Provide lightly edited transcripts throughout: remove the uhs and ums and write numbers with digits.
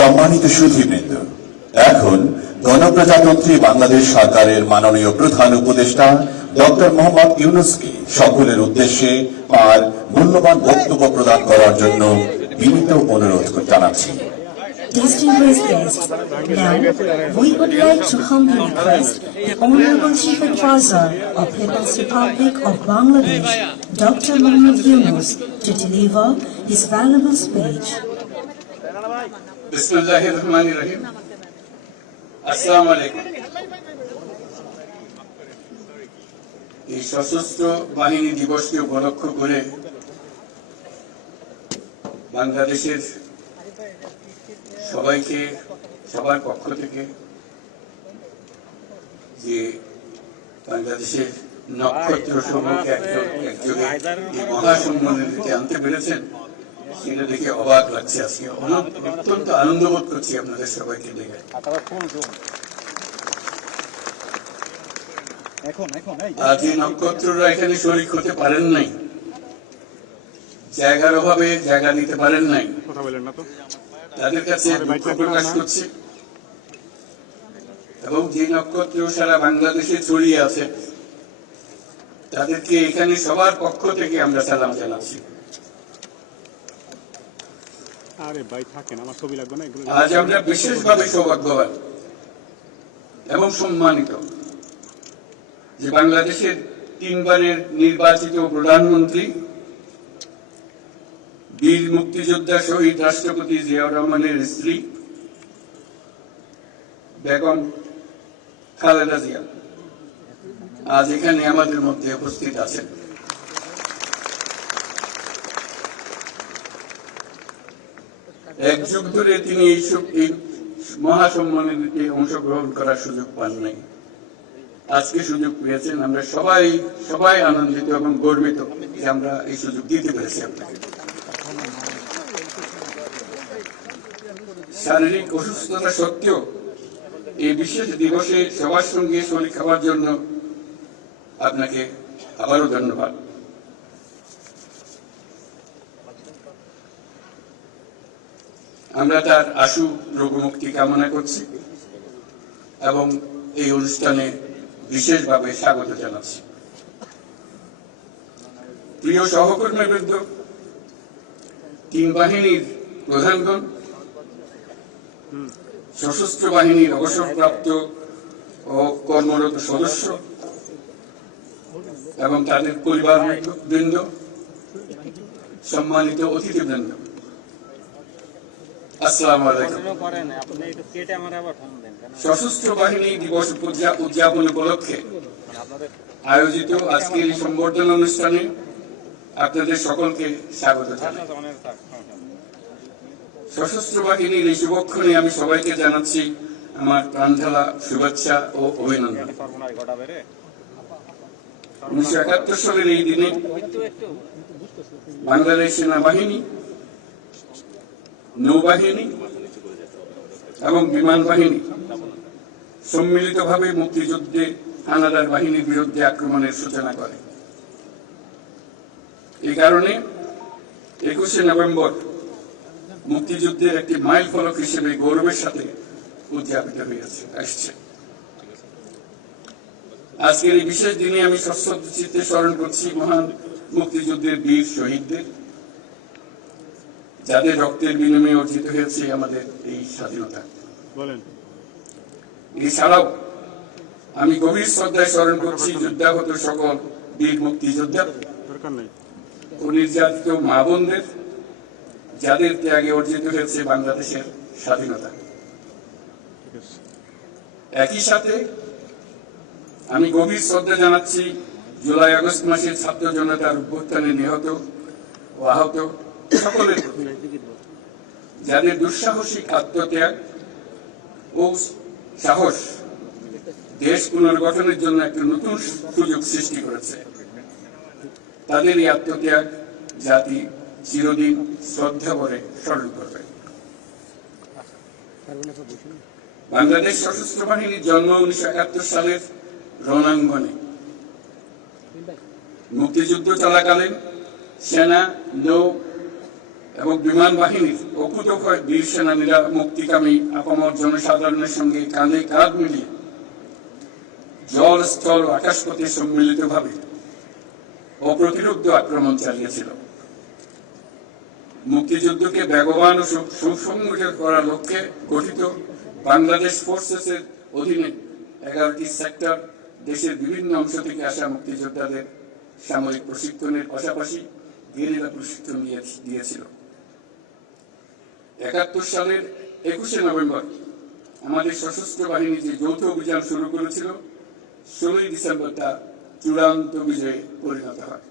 সম্মানিত সুধীবৃন্দ, এখন গণপ্রজাতন্ত্রী বাংলাদেশ সরকারের মাননীয় প্রধান উপদেষ্টা ডক্টর মোহাম্মদ ইউনূসকে সকলের উদ্দেশ্যে তার মূল্যবান বক্তব্য প্রদান করার জন্য বিনীত অনুরোধ জানাচ্ছি। Distinguished guests, now we would like to humbly request the Honorable Chief Advisor of People's Republic of Bangladesh, Dr. Mohammad Yunus, to deliver his valuable speech. Bismillahirrahmanirrahim. Assalamu alaikum. এই সশস্ত্র বাহিনী দিবসকে উপলক্ষ করে বাংলাদেশের সবাইকে সবার পক্ষ থেকে যে বাংলাদেশের নক্ষত্র সমূহকে একযোগে এই মহাসম্মেলনীতে আনতে পেরেছেন সেটা দেখে অবাক লাগছে। আজকে অত্যন্ত আনন্দ বোধ করছি আপনাদের সবাইকে দেখে। আজ এই নক্ষত্ররা এখানে শরীক হতে পারেন নাই, জায়গার অভাবে জায়গা নিতে পারেন নাই, তাদের কাছে দুঃখ প্রকাশ করছি। এবং যে নক্ষত্র সারা বাংলাদেশে ছড়িয়ে আছে তাদেরকে এখানে সবার পক্ষ থেকে আমরা সালাম জানাচ্ছি। আজ আমরা বিশেষভাবে সৌভাগ্যবান এবং সম্মানিত যে বাংলাদেশের 3 বারের নির্বাচিত প্রধানমন্ত্রী বীর মুক্তিযোদ্ধা শহীদ রাষ্ট্রপতি জিয়াউর রহমানের স্ত্রী বেগম খালেদা জিয়া আজ এখানে আমাদের মধ্যে উপস্থিত আছেন। এক যুগ ধরে তিনি এই মহাসম্মেলনীতে অংশগ্রহণ করার সুযোগ পান নাই, আজকে সুযোগ পেয়েছেন। আমরা সবাই আনন্দিত এবং গর্বিত যে আমরা এই সুযোগ দিতে পেরেছি আপনাকে। শারীরিক অসুস্থতা সত্ত্বেও এই বিশেষ দিবসে সবার সঙ্গে শরীর খাওয়ার জন্য আপনাকে আবারও ধন্যবাদ। আমরা তার আশু রোগমুক্তি কামনা করছি এবং এই অনুষ্ঠানে বিশেষভাবে স্বাগত জানাচ্ছি। প্রিয় সহকর্মীবৃন্দ, 3 বাহিনীর প্রধানগণ, সশস্ত্র বাহিনীর অবসরপ্রাপ্ত ও কর্মরত সদস্য এবং তাদের পরিবারবৃন্দ, সম্মানিত অতিথিবৃন্দ, আসসালামু আলাইকুম। সশস্ত্র বাহিনী দিবস উদযাপন উপলক্ষে আয়োজিত আজকের এই সংবর্ধনা অনুষ্ঠানে আপনাদের সকলকে স্বাগত জানাই। সশস্ত্র বাহিনীর এই শুভক্ষণে আমি সবাইকে জানাচ্ছি আমার প্রাণঢালা শুভেচ্ছা ও অভিনন্দন। 1971 সালের এই দিনে বাংলাদেশ সেনাবাহিনী, নৌবাহিনী এবং বিমান বাহিনী সম্মিলিতভাবে মুক্তিযুদ্ধে হানাদার বাহিনীর বিরুদ্ধে আক্রমণের সূচনা করে। এই কারণে 21শে নভেম্বর মুক্তিযুদ্ধের একটি মাইল ফলক হিসেবে গৌরবের সাথে উদযাপিত হয়েছে আসছে। আজকের এই বিশেষ দিনে আমি সশ্রদ্ধ চিত্তে স্মরণ করছি মহান মুক্তিযুদ্ধের বীর শহীদদের, যাদের রক্তের বিনিময়ে অর্জিত হয়েছে আমাদের এই স্বাধীনতা। এছাড়াও আমি গভীর শ্রদ্ধায় স্মরণ করছি যুদ্ধাহত সকল বীর মুক্তিযোদ্ধা ও নির্যাতিত মা বোনদের, যাদের ত্যাগে অর্জিত হয়েছে বাংলাদেশের স্বাধীনতা। একই সাথে আমি গভীর শ্রদ্ধা জানাচ্ছি জুলাই আগস্ট মাসের ছাত্র জনতার অভ্যুত্থানে নিহত ও আহত সকলের, যাদের দুঃসাহসিক আত্মত্যাগ ও সাহস দেশ পুনর্গঠনের জন্য একটি নতুন সুযোগ সৃষ্টি করেছে। তাদের এই আত্মত্যাগ জাতি চিরদিন শ্রদ্ধা করে স্মরণ করবে। বাংলাদেশ সশস্ত্র বাহিনীর জন্ম 1971 সালের রণাঙ্গনে। মুক্তিযুদ্ধ চলাকালীন সেনা, নৌ এবং বিমান বাহিনীর অকুতোভয় বীর সেনানীরা মুক্তিকামী আপামর জনসাধারণের সঙ্গে কাঁধে কাঁধ মিলিয়ে জল স্থল ও আকাশপথে সম্মিলিতভাবে অপ্রতিরোধ্য আক্রমণ চালিয়েছিল। মুক্তিযুদ্ধকে বেগবান ও সুসংগঠিত করার লক্ষ্যে গঠিত বাংলাদেশ ফোর্সেসের অধীনে 11টি সেক্টর দেশের বিভিন্ন অংশ থেকে আসা মুক্তিযোদ্ধাদের সামরিক প্রশিক্ষণের পাশাপাশি গেরিলা প্রশিক্ষণ দিয়েছিল। 71 সালের 21শে নভেম্বর আমাদের সশস্ত্র বাহিনী যে যৌথ অভিযান শুরু করেছিল, 16ই ডিসেম্বর তা চূড়ান্ত বিজয়ে পরিণত হয়।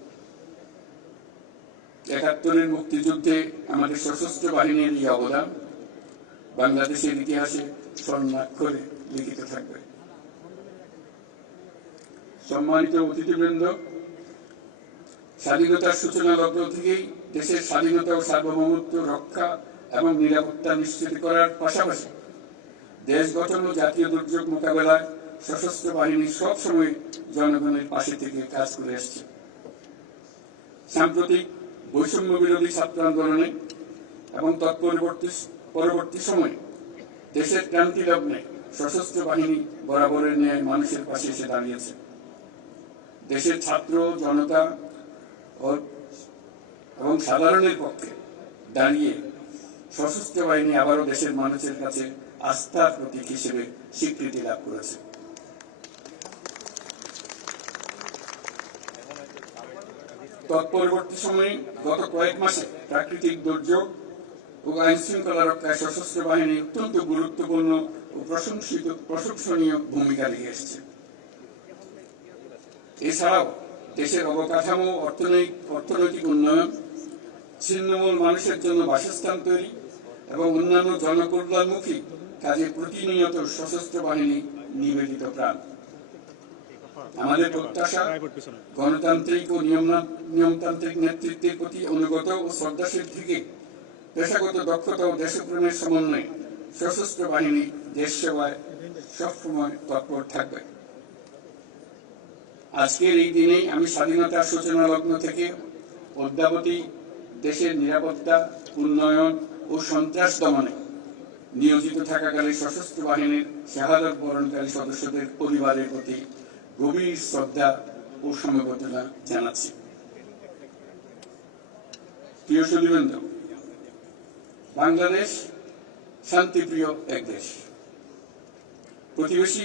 71-এর মুক্তিযুদ্ধে আমাদের সশস্ত্র বাহিনীর এই অবদান বাংলাদেশের ইতিহাসে স্বর্ণাক্ষরে লিখিত থাকবে। সম্মানিত অতিথিবৃন্দ, স্বাধীনতার সূচনা লগ্ন থেকেই দেশের স্বাধীনতা ও সার্বভৌমত্ব রক্ষা এবং নিরাপত্তা নিশ্চিত করার পাশাপাশি দেশ গঠন ও জাতীয় দুর্যোগ মোকাবেলায় সশস্ত্র বাহিনী সবসময় জনগণের পাশে থেকে কাজ করে আসছে। সাম্প্রতিক বৈষম্য বিরোধী ছাত্র আন্দোলনে এবং পরবর্তী সময়ে দেশের ক্রান্তি লগ্নে সশস্ত্র বাহিনী বরাবরের ন্যায় মানুষের পাশে এসে দাঁড়িয়েছে। দেশের ছাত্র জনতা এবং সাধারণের পক্ষে দাঁড়িয়ে সশস্ত্র বাহিনী আবারও দেশের মানুষের কাছে আস্থার প্রতীক হিসেবে স্বীকৃতি লাভ করেছে। তৎপরবর্তী সময়ে গত কয়েক মাসে প্রাকৃতিক দুর্যোগ ও আইন শৃঙ্খলা রক্ষায় সশস্ত্র বাহিনী অত্যন্ত গুরুত্বপূর্ণ ও প্রশংসনীয় ভূমিকা রেখে এসেছে। এছাড়াও দেশের অবকাঠামো, অর্থনৈতিক উন্নয়ন, ছিন্নমূল মানুষের জন্য বাসস্থান তৈরি এবং অন্যান্য জনকল্যাণমুখী কাজে প্রতিনিয়ত সশস্ত্র বাহিনী নিবেদিত প্রাণ। আমাদের প্রত্যাশা গণতান্ত্রিক ও নিয়মতান্ত্রিক নেতৃত্বের প্রতি অনুগত ও শ্রদ্ধাশীল থেকে পেশাগত দক্ষতা ও দেশপ্রেমের সমন্বয়ে সশস্ত্র বাহিনী দেশ সেবায় সবসময় তৎপর থাকবে। আজকের এই দিনেই আমি স্বাধীনতার সূচনা লগ্ন থেকে অদ্যাবধি দেশের নিরাপত্তা, উন্নয়ন ও সন্ত্রাস দমনে নিয়োজিত থাকাকালে সশস্ত্র বাহিনীর শাহাদাত বরণকারী সদস্যদের পরিবারের প্রতি গভীর শ্রদ্ধা ও সমবেদনা জানাচ্ছি। প্রিয় সুধীবৃন্দ, বাংলাদেশ শান্তিপ্রিয় এক দেশ। প্রতিবেশী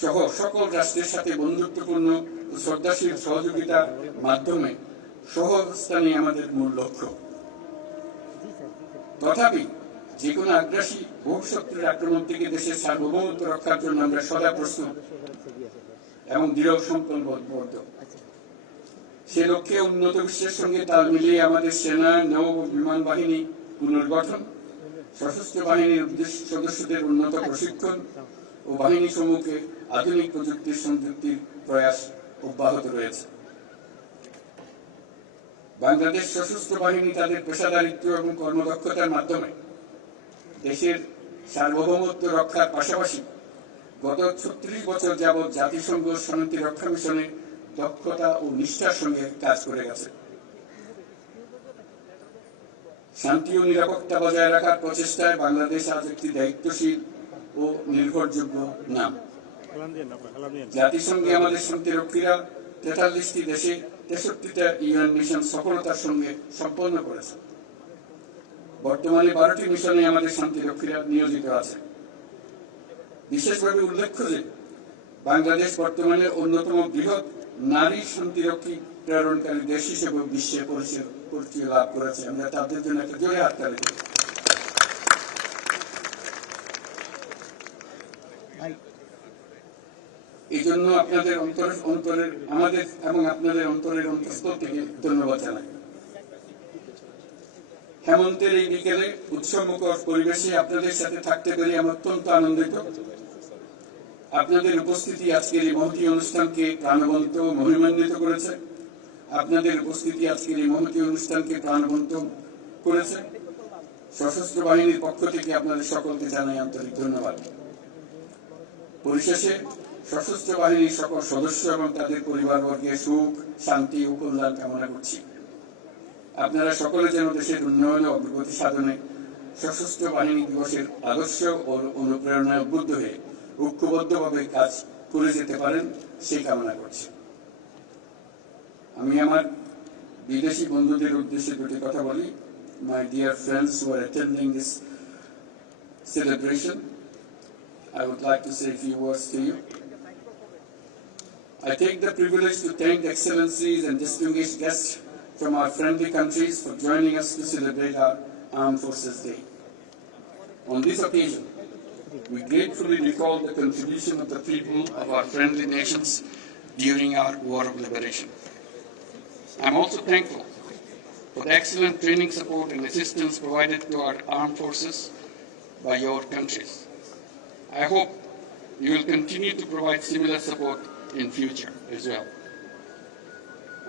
সহ সকল রাষ্ট্রের সাথে বন্ধুত্বপূর্ণ ও শ্রদ্ধাশীল সহযোগিতার মাধ্যমে সহাবস্থানই আমাদের মূল লক্ষ্য। তথাপি যে কোনো আগ্রাসী বহুশত্রুর আক্রমণ থেকে দেশের সার্বভৌমত্ব রক্ষার জন্য আমরা সদা প্রস্তুত এবং দৃঢ় সংকল্পবদ্ধ। সে লক্ষ্যে উন্নত বিশ্বের সঙ্গে তাল মিলিয়ে আমাদের সেনা, নৌ ও বিমান বাহিনী পুনর্গঠন, সশস্ত্র বাহিনীর সদস্যদের উন্নত প্রশিক্ষণ ও বাহিনী সমূহকে আধুনিক প্রযুক্তির সংযুক্তির প্রয়াস অব্যাহত রয়েছে। বাংলাদেশ সশস্ত্র বাহিনী তাদের পেশাদারিত্ব এবং কর্মদক্ষতার মাধ্যমে দেশের সার্বভৌমত্ব রক্ষার পাশাপাশি গত 36 বছর যাবৎ জাতিসংঘ শান্তি রক্ষা মিশনে দক্ষতা ও নিষ্ঠার সঙ্গে কাজ করে গেছে। শান্তি ও নিরাপত্তা বজায় রাখার প্রচেষ্টায় বাংলাদেশ আজ একটি দায়িত্বশীল ও নির্ভরযোগ্য নাম। জাতিসংঘে আমাদের শান্তিরক্ষীরা 43টি দেশে 63টা ইউএন মিশন সফলতার সঙ্গে সম্পন্ন করেছে। বর্তমানে 12টি মিশনে আমাদের শান্তিরক্ষীরা নিয়োজিত আছে। বিশেষভাবে উল্লেখ্য যে বাংলাদেশ বর্তমানে অন্যতম বৃহৎ নারী শান্তিরক্ষী প্রেরণকারী দেশ হিসেবে বিশ্বে পরিচয় লাভ করেছে। আমরা তাদের জন্য একটা জোরে হাততালি দিই। এই জন্য আপনাদের অন্তরের আমাদের এবং আপনাদের অন্তরের অন্তঃস্থল থেকে ধন্যবাদ জানাই। হেমন্তের এই বিকেলে উৎসবমুখর পরিবেশে আপনাদের সাথে থাকতে পেরে আমি অত্যন্ত আনন্দিত। আপনাদের উপস্থিতি আজকের এই মহতী অনুষ্ঠানকে প্রাণবন্ত ও মহিমান্বিত করেছে। আপনাদের উপস্থিতি আজকের এই মহতী অনুষ্ঠানকে প্রাণবন্ত করেছে। সশস্ত্র বাহিনীর পক্ষ থেকে আপনাদের সকলকে জানাই আন্তরিক ধন্যবাদ। পরিশেষে সশস্ত্র বাহিনীর সকল সদস্য এবং তাদের পরিবারবর্গের সুখ, শান্তি ও কল্যাণ কামনা করছি। আপনারা সকলে যেন দেশের উন্নয়ন ও অগ্রগতি সাধনে সশস্ত্র বাহিনী দিবসের আদর্শ ও অনুপ্রেরণায় উদ্বুদ্ধ হয়ে ঐক্যবদ্ধভাবে কাজ করে যেতে পারেন সেই কামনা করছি। আমি আমার বিদেশি বন্ধুদের উদ্দেশ্যে দুটি কথা বলি। My dear friends who are attending this celebration, I would like to say a few words to you. I take the privilege to thank the excellencies and distinguished guests from our friendly countries for joining us to celebrate our Armed Forces Day. On this occasion, we gratefully recall the contribution of the people of our friendly nations during our War of Liberation. I am also thankful for the excellent training support and assistance provided to our armed forces by your countries. I hope you will continue to provide similar support in future as well.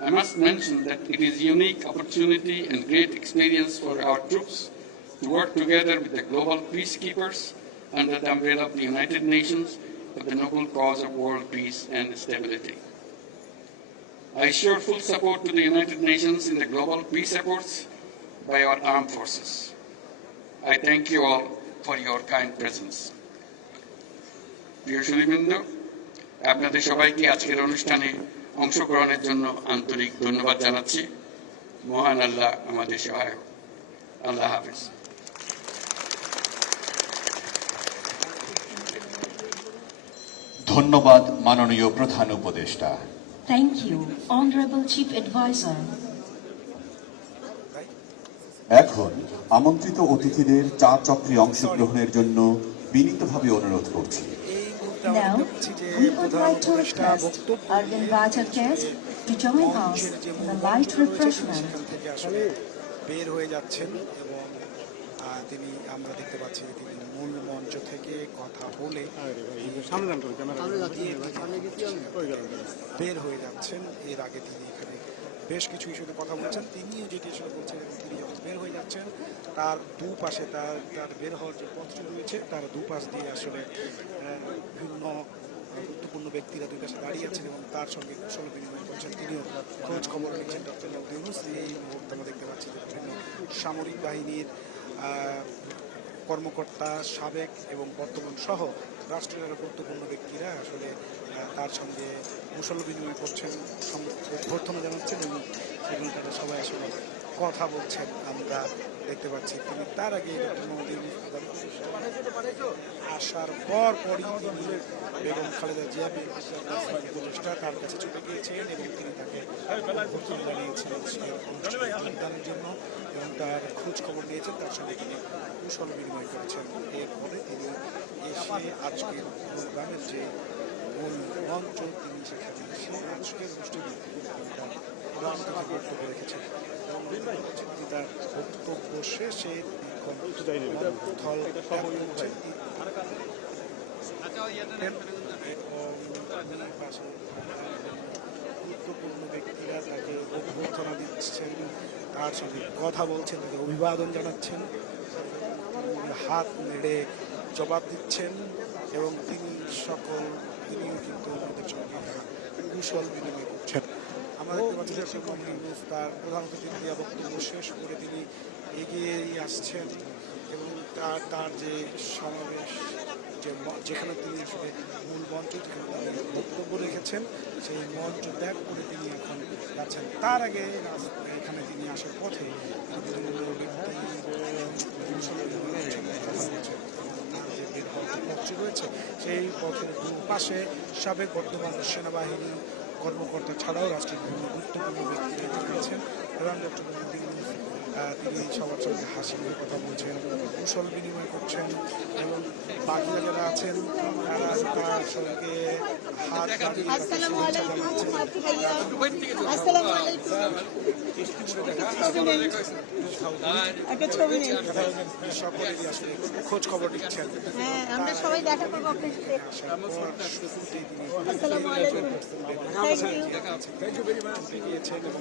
I must mention that it is a unique opportunity and great experience for our troops to work together with the global peacekeepers under the umbrella of the United Nations for the noble cause of world peace and stability. I assure full support to the United Nations in the global peace efforts by our armed forces. I thank you all for your kind presence. প্রিয় সুধীবৃন্দ, আপনাদের সবাইকে আজকের অনুষ্ঠানে অংশগ্রহণের জন্য আন্তরিক ধন্যবাদ জানাচ্ছি। মহান আল্লাহ আমাদের সহায়ক। আল্লাহ হাফেজ। ধন্যবাদ মাননীয় প্রধান উপদেষ্টা। Thank you, Honorable Chief Advisor. এখন আমন্ত্রিত অতিথিদের চা চক্রে অংশগ্রহণের জন্য বিনীতভাবে অনুরোধ করছি। Now, we would like to request our invited guests to join us in a light refreshment. বের হয়ে যাচ্ছেন এবং তিনি আমরা দেখতে পাচ্ছি যে তিনি মূল মঞ্চ থেকে কথা বলে বের হয়ে যাচ্ছেন। এর আগে তিনি এখানে বেশ কিছু ইস্যুতে কথা বলছেন। তিনিও যেটি আসলে বলছেন এবং তিনি যখন বের হয়ে যাচ্ছেন তার দুপাশে তার বের হওয়ার যে পথটি রয়েছে তার দুপাশ দিয়ে আসলে বিভিন্ন গুরুত্বপূর্ণ ব্যক্তিরা দুই পাশে দাঁড়িয়ে আছেন এবং তার সঙ্গে কুশল বিনিময় করছেন। তিনিও খোঁজ খবর নিচ্ছেন ডক্টর মোহাম্মদ ইউনূস। এই মুহূর্তে আমরা দেখতে পাচ্ছি যে বিভিন্ন সামরিক বাহিনীর কর্মকর্তা, সাবেক এবং বর্তমান সহ রাষ্ট্রের আরও গুরুত্বপূর্ণ ব্যক্তিরা আসলে তার সঙ্গে কুশল বিনিময় করছেন, অভ্যর্থনা জানাচ্ছেন এবং সেগুলো তারা সবাই আসলে কথা বলছেন আমরা দেখতে পাচ্ছি। তিনি তার আগে ডক্টর মোহাম্মদ ইউনূস আসার পরই তিনি বেগম খালেদা জিয়া উপদেষ্টা তার কাছে ছুটে গিয়েছিলেন এবং তিনি তাকে অভ্যর্থনা জানিয়েছিলেন সেই অনুষ্ঠানে যোগদানের জন্য এবং তার খোঁজ খবর নিয়েছেন, তার সঙ্গে তিনি কুশল বিনিময় করেছেন। এরপরে তিনি এসে আজকের প্রোগ্রামের যে মূল মঞ্চ তিনি সেখানে এসে আজকের অনুষ্ঠানে বক্তব্য রেখেছেন এবং তিনি তার বক্তব্য শেষে গুরুত্বপূর্ণ ব্যক্তিরা তাকে অভ্যর্থনা দিচ্ছেন, তার সঙ্গে কথা বলছেন, তাকে অভিবাদন জানাচ্ছেন, হাত নেড়ে জবাব দিচ্ছেন এবং তিনিও কিন্তু আমাদের সঙ্গে কুশল বিনিময় করছেন। আমরা দেখতে পাচ্ছি যে তার প্রধান অতিথি দেওয়া বক্তব্য শেষ করে তিনি এগিয়ে আসছেন এবং তার যে সমাবেশ যেখানে তিনি আসলে মূল মঞ্চ যেখানে তিনি বক্তব্য রেখেছেন সেই মঞ্চ ত্যাগ করে তিনি এখন যাচ্ছেন। তার আগে এখানে তিনি আসার পথে বিভিন্ন ব্যক্তি যে বের হওয়ার পথ রয়েছে সেই পথের দুপাশে সাবেক বর্তমান সেনাবাহিনী কর্মকর্তা ছাড়াও রাষ্ট্রের বিভিন্ন গুরুত্বপূর্ণ ব্যক্তিরা রয়েছেন। প্রধান ডক্টর মোহাম্মদ ইউনূস তিনি সবার সঙ্গে হাসি মুখে কথা বলছেন, কুশল বিনিময় করছেন এবং বাকিরা যারা আছেন তারা তার সঙ্গে হাত সকলেরই আসলে খোঁজ খবর দিচ্ছেন। আমরা সবাই দেখা করবো আপনার সাথে। গিয়েছেন এবং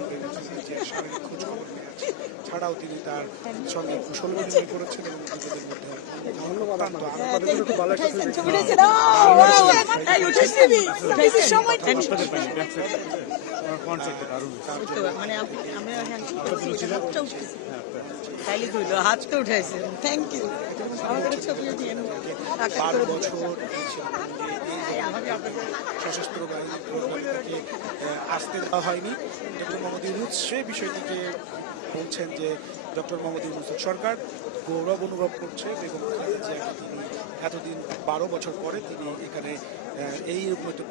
খোঁজ খবর ছাড়াও তিনি তার সঙ্গে কুশল বিনিময় করেছেন এবং দুজনের মধ্যে অত্যন্ত আনন্দের ভালো একটা মানে হাতটা উঠাইছে থ্যাংক ইউ আমাদের ছবিও দিয়ে 12 বছর সশস্ত্র বাহিনী আসতে দেওয়া হয়নি। ডক্টর মোহাম্মদ ইউনূস সে বিষয়টিকে বলছেন যে ডক্টর মোহাম্মদ ইউনূসের সরকার গৌরব অনুভব করছে বেগম খালেদা জিয়াকে তিনি এতদিন 12 বছর পরে তিনি এখানে এই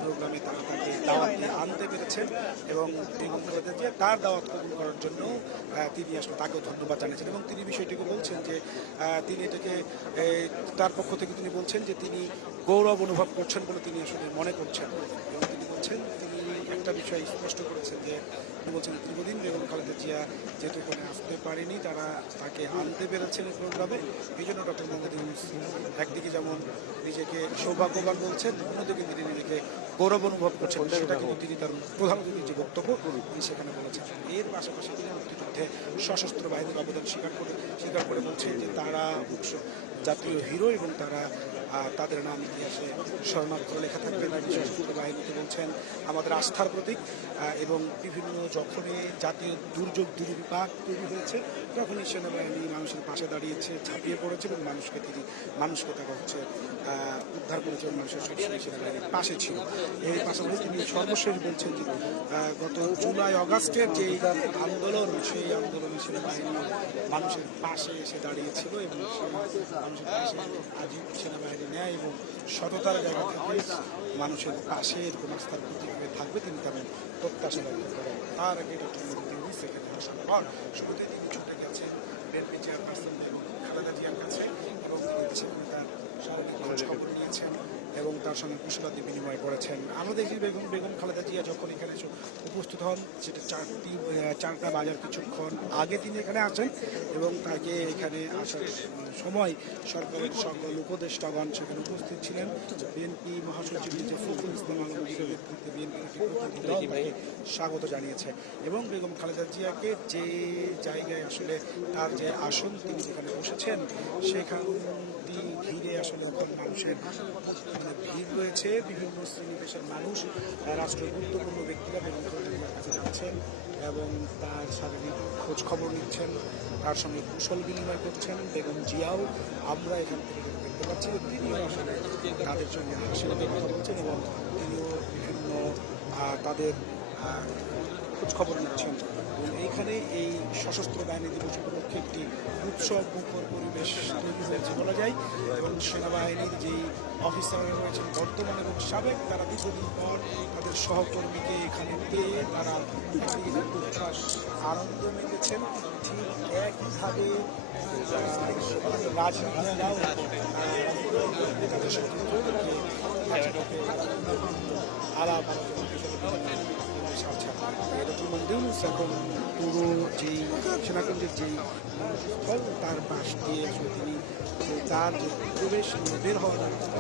প্রোগ্রামে তারা তাকে দাওয়াত দিয়ে আনতে পেরেছেন এবং বেগম খালেদা জিয়া তার দাওয়াত কবুল করার জন্য তিনি আসলে তাকেও ধন্যবাদ জানিয়েছেন এবং তিনি বিষয়টিকে বলছেন যে তিনি এটাকে তার পক্ষ থেকে তিনি বলছেন যে তিনি গৌরব অনুভব করছেন বলে তিনি আসলে মনে করছেন এবং তিনি বলছেন তিনি একটা বিষয় স্পষ্ট করেছেন যে তিনি বলছেন দীর্ঘদিন বেগম খালেদা জিয়া যেহেতু এখানে আসতে পারেনি তারা তাকে আনতে পেরেছেন এই প্রোগ্রামে এই জন্য ডক্টর মোহাম্মদ ইউনূস একদিকে যেমন নিজেকে সৌভাগ্যবান বলছেন অন্যদিকে তিনি নিজেকে গৌরব অনুভব করছেন সেটা কিন্তু তিনি তার প্রধান অতিথির যে বক্তব্য তিনি সেখানে বলেছেন। এর পাশাপাশি তিনি মুক্তিযুদ্ধে সশস্ত্র বাহিনীর অবদান স্বীকার করে বলছেন যে তারা জাতীয় হিরো এবং তারা তাদের নাম ইতিহাসে স্মরণাক্ষরে লেখা থাকবে। সশস্ত্র বাহিনীতে বলছেন আমাদের আস্থার প্রতীক এবং বিভিন্ন যখনই জাতীয় দুর্যোগ দুর্বিপাক তৈরি হয়েছে তখনই সেনাবাহিনী মানুষের পাশে দাঁড়িয়েছে ঝাঁপিয়ে পড়েছে এবং মানুষকে তারা হচ্ছে উদ্ধার করেছে এবং মানুষের সবসময় সেনাবাহিনীর পাশে ছিল। এর পাশাপাশি তিনি সর্বশেষ বলছেন যে গত জুলাই অগাস্টের যে আন্দোলন সেই আন্দোলনে সেনাবাহিনী মানুষের পাশে এসে দাঁড়িয়েছিল এবং মানুষের পাশে আজীব সেনাবাহিনী নেয় এবং সততার জায়গা থেকে মানুষের পাশে এরকম আস্থার প্রতীক হয়ে থাকবে তিনি তেমন প্রত্যাশা ব্যক্ত করেন। তার আগে ডক্টর মোহাম্মদ ইউনূস সেখানে আসার পর শুরুতে তিনি ছুটে গেছেন বিএনপি চেয়ারপারসন বেগম খালেদা জিয়ার কাছে এবং তিনি সেখানে তার শারীরিক খোঁজ খবর নিয়েছেন এবং তার সঙ্গে কুশলাদি বিনিময় করেছেন। আমরা দেখি বেগম খালেদা জিয়া যখন এখানে উপস্থিত হন সেটা 4টা বাজার কিছুক্ষণ আগে তিনি এখানে আসেন এবং তাকে এখানে আসার সময় সরকারের সকল উপদেষ্টাগণ সেখানে উপস্থিত ছিলেন। বিএনপি মহাসচিব মির্জা ফখরুল ইসলাম আলমগীরের নেতৃত্বে বিএনপির স্বাগত জানিয়েছে এবং বেগম খালেদা জিয়াকে যে জায়গায় আসলে তার যে আসন তিনি যেখানে বসেছেন সেখানটি ঘিরে আসলে এখন মানুষের ভিড় রয়েছে। বিভিন্ন শ্রেণী পেশার মানুষ রাষ্ট্রের গুরুত্বপূর্ণ ব্যক্তিরা বেগম খালেদা জিয়ার কাছে যাচ্ছেন এবং তার শারীরিক খোঁজ খবর নিচ্ছেন, তার সঙ্গে কুশল বিনিময় করছেন। বেগম জিয়াও আমরা এখান থেকে দেখতে পাচ্ছি যে তিনিও আসলে তাদের সঙ্গে হাসির কথা বলছেন এবং তিনিও বিভিন্ন তাদের খোঁজ খবর নিচ্ছেন। এইখানে এই সশস্ত্র বাহিনী দিবস উপলক্ষে একটি উৎসব মুখর পরিবেশ তৈরি হয়েছে বলা যায় এবং সেনাবাহিনীর যেই অফিসাররা রয়েছেন বর্তমান এবং সাবেক তারা দীর্ঘদিন পর তাদের সহকর্মীকে এখানে পেয়ে তারা উচ্ছ্বাস আনন্দ মেতেছেন। ঠিক একইভাবে রাজনীতিরাও তাদের সহযোগীদেরকে আলাপ এখন পুরো যেই সেনাকেন্দ্রের যেই স্থল তার পাশ দিয়ে আসলে তিনি তার যে প্রবেশ বের হওয়ার রাস্তা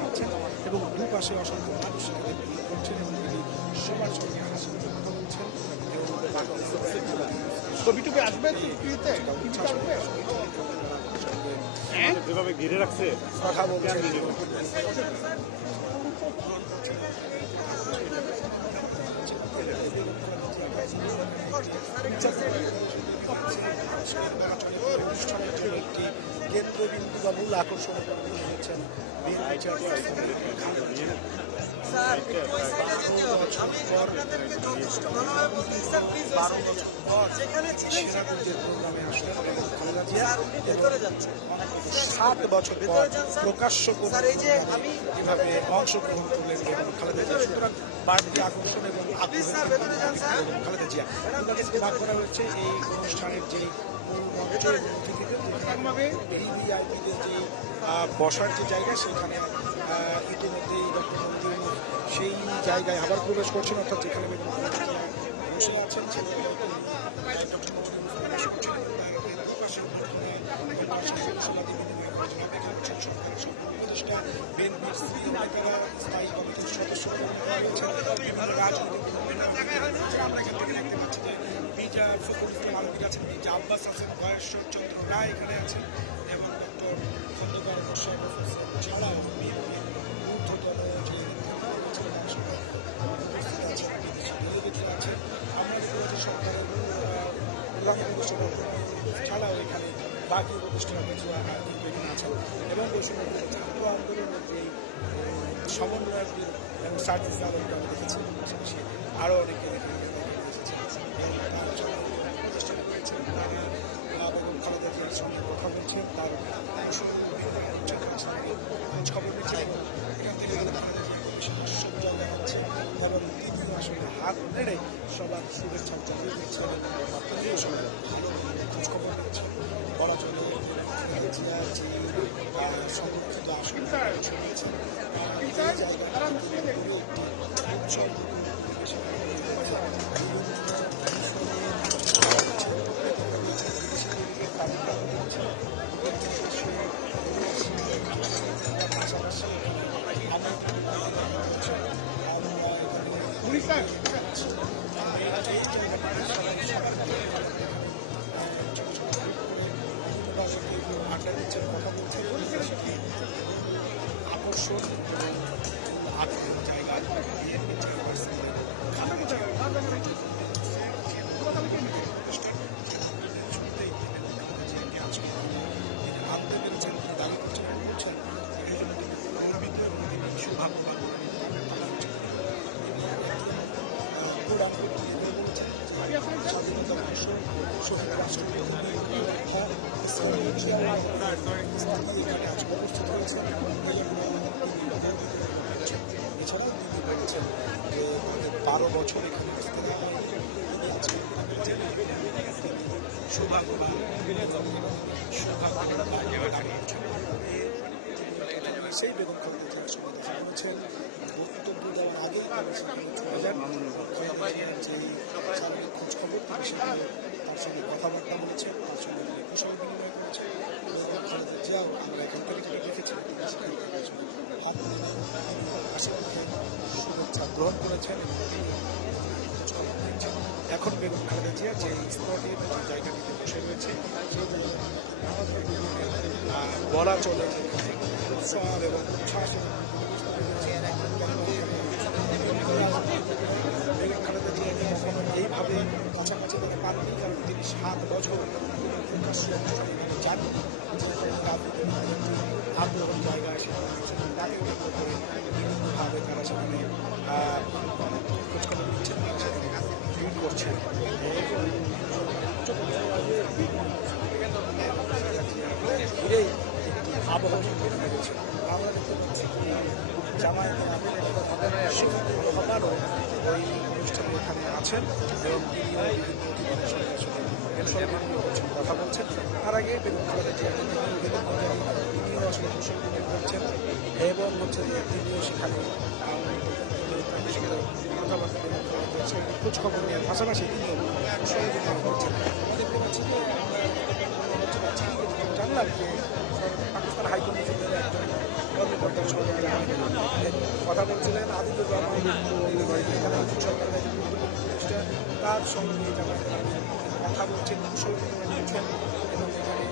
পাচ্ছেন এবং দুপাশে অসংখ্য মানুষ সেখানে ভিড় করছেন এবং তিনি সবার সঙ্গে হাসির কথা বলছেন ছবিটুকু আসবে যেভাবে ঘিরে রাখছে কথা বলছেন। একটি কেন্দ্রবিন্দু বা মূল আকর্ষণ হচ্ছেন সাত বছর পর প্রকাশ্য এভাবে অংশগ্রহণ করলেন এবং খালেদা জিয়া। সুতরাং বাড়তি আকর্ষণ এবং খালেদা জিয়া ভাগ করা হচ্ছে এই অনুষ্ঠানের যে যে বসার যে জায়গা সেখানে ইতিমধ্যেই ডক্টর মোহাম্মদ ইউনূস সেই জায়গায় আবার প্রবেশ করছেন, অর্থাৎ যেখানে বসে আছেন সেখানে ডক্টর মোহাম্মদ ইউনূস প্রবেশ করছেন। সরকারের সব উপদেষ্টা, বিএনপির সিনিয়র নেতারা, স্থায়ী কমিটির সদস্যরা বিভিন্ন রাজনৈতিক নেতারা আমরা এখান থেকে দেখতে পাচ্ছি যে মির্জা ফখরুল ইসলাম আলমগীর আছেন, মির্জা আব্বাস আছেন, গয়েশ্বর চন্দ্র রায় এখানে আছেন এবং ডক্টর খন্দকার মোশাররফ হোসেন ছাড়াও বিএনপির ঊর্ধ্বতন যে আছেন। আমরা দেখতে পাচ্ছি সরকারের প্রধান উপদেষ্টা ছাড়াও এখানে বাকি উপদেষ্টারা এখানে আছেন এবং ছাত্র আন্দোলনের যে সমন্বয়ক এবং সার্জিস আলমকে আমরা দেখেছি, পাশাপাশি আরও অনেকে বেগম খালেদা জিয়ার সঙ্গে কথা বলছেন, তার খোঁজ খবর নিচ্ছেন এখান থেকে বেগম খালেদা জিয়া সজ্জা দেখাচ্ছে এবং তিনি আসলে হাত নেড়ে সবার শুভেচ্ছা জানিয়ে দিচ্ছেন এবং মাধ্যমেও সবাই ভালো খোঁজ খবর নিচ্ছেন। বলা চলে জিয়ার যে সংরক্ষিত আসন রয়েছে এই জায়গাটা উৎসব আড্ডা দিচ্ছেন, কথা বলছেন, আকর্ষণ আগ্রহের জায়গা আনতে পেরেছেন, তিনি দাবি করছেন বলছেন এই জন্য তিনি গর্বিত এবং তিনি সৌভাগ্যবান স্বাধীনতা বর্ষ শহীদ রাষ্ট্রপতি এখানে আজ উপস্থিত হয়েছেন। এছাড়াও তিনি বলেছেন যে 12 বছর এখানে সৌভাগ্যবান সেই বেগম খালেদা জিয়ার সঙ্গে দেখা করেছেন। বক্তব্য দেওয়ার আগেই চলে যান যে খোঁজ খবর তিনি সেখানে তার সঙ্গে কথাবার্তা বলেছেন, তার সঙ্গে তিনি কুশল বিনিময় করেছেন। বেগম খালেদা জিয়াও আমরা এখান থেকে যেটা দেখেছি শুভেচ্ছা গ্রহণ করেছেন এবং এখন বেগম খালেদা জিয়া যে স্তরে যে জায়গাটিতে বসে রয়েছে সেই বলা চলে উৎসব এবং উচ্ছ্বাস বেগম খালেদা জিয়া কখনো এইভাবে কাছাকাছি তাদের পাননি, কারণ তিনি 7 বছর প্রকাশ্যে জানি আগ্রহের জায়গায় সেখানে তাকে বিভিন্নভাবে তারা সেখানে খোঁজখবর নিচ্ছেন, তারা সেখানে ভিড় করছেন। ঘিরেই একটি আবহাওয়া রয়েছে। আমরা দেখতে পাচ্ছি জামায়াতের ওই অনুষ্ঠানে এখানে আছেন এবং কথা বলছেন। তার আগে বেগম খালেদা জিয়া তিনিও আসলে কুশল বিনিময় করছেন এবং হচ্ছে যে তিনিও সেখানে কথাবার্তা খোঁজ খবর নেওয়ার পাশাপাশি তিনিও কুশল বিনিময় করছেন। দেখতে পাচ্ছি জানলাম যে পাকিস্তান হাইকমিশনের একজন কর্মকর্তার সঙ্গে কথা বলছিলেন আদিলুর রহমান, সরকারের তার সঙ্গে কথা বলছেন, কুশল বিনিময় করছেন এবং এখানে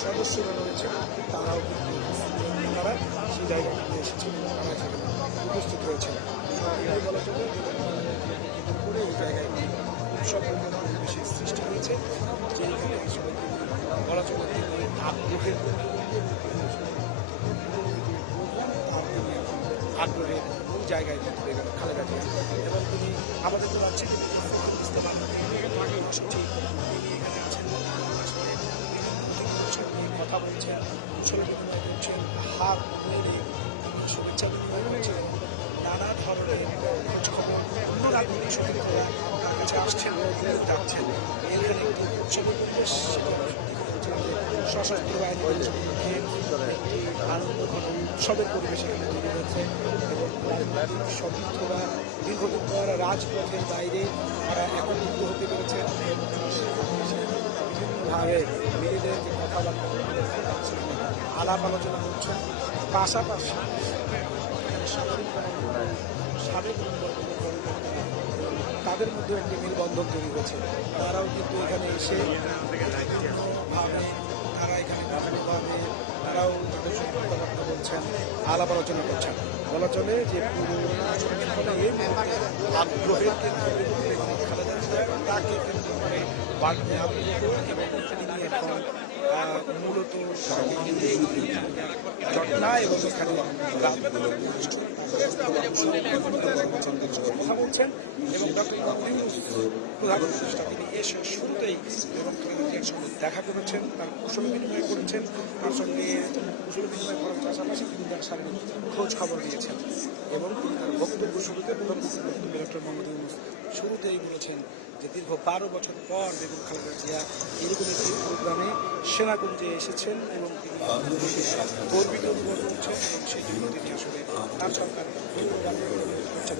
সদস্যরা রয়েছে তারাও তারা সেই জায়গাটিতে এসেছেন, তারা সেখানে উপস্থিত রয়েছেন। এটাই বলা চলে করে এই জায়গায় উৎসব বেশি সৃষ্টি হয়েছে যে এখানে আসলে বলা চলে আগ্রহের জায়গায় বেগম খালেদা জিয়া এবং তিনি আমাদের তো রাজ্যে তিনি এখানে আছেন, কথা বলছেন, কুশল বিনিময় করছেন, হাত নেড়ে শুভেচ্ছা বিনিময় করছেন, নানা ধরনের খোঁজ খবর অন্য রাজনৈতিক শক্তিরা তার কাছে আসছেন, যাচ্ছেন। এখানে একটি উৎসবের পরিবেশ, সশস্ত্র বাহিনীর একটি আনন্দ ঘন উৎসবের পরিবেশ এখানে তৈরি হয়েছে এবং রাজনৈতিক সতীর্থরা দীর্ঘদিন পর রাজপথের বাইরে তারা একত্রিত হতে পেরেছেন। বিভিন্নভাবে নিজেদের যে কথাবার্তা আলাপ আলোচনা করছেন। পাশাপাশি সাবেক তাদের মধ্যে একটি মেলবন্ধন তৈরি হয়েছে। তারাও কিন্তু এখানে এসে বিভিন্নভাবে তারা এখানে বিভিন্নভাবে তারাও তাদের সঙ্গে কথাবার্তা বলছেন, আলাপ আলোচনা করছেন। বলা চলে যে পুরো আগ্রহের কেন্দ্র খালেদা জিয়া, তাকে কেন্দ্র করে বাড়তি আগ্রহ এবং তিনি এখন মূলত ঘটনা এবং এখানে কথা বলছেন এবং ডক্টর প্রধান উপদেষ্টা তিনি এসে শুরুতেই এবং খালেদার সঙ্গে দেখা করেছেন, তার কুশল বিনিময় করেছেন, তার সঙ্গে কুশল বিনিময় করার পাশাপাশি তিনি তার শারীরিক খোঁজ খবর দিয়েছেন এবং তিনি তার বক্তব্য শুরুতে প্রধানমন্ত্রীর বক্তব্যে ডক্টর মোহাম্মদ ইউনূস শুরুতেই বলেছেন যে দীর্ঘ 12 বছর পর বেগম খালেদা জিয়া এরকম একটি প্রোগ্রামে সেনাকুঞ্জে এসেছেন এবং তিনি গর্বিত বোধ করছেন এবং সেই জন্য তিনি আসলে তার সরকার করছেন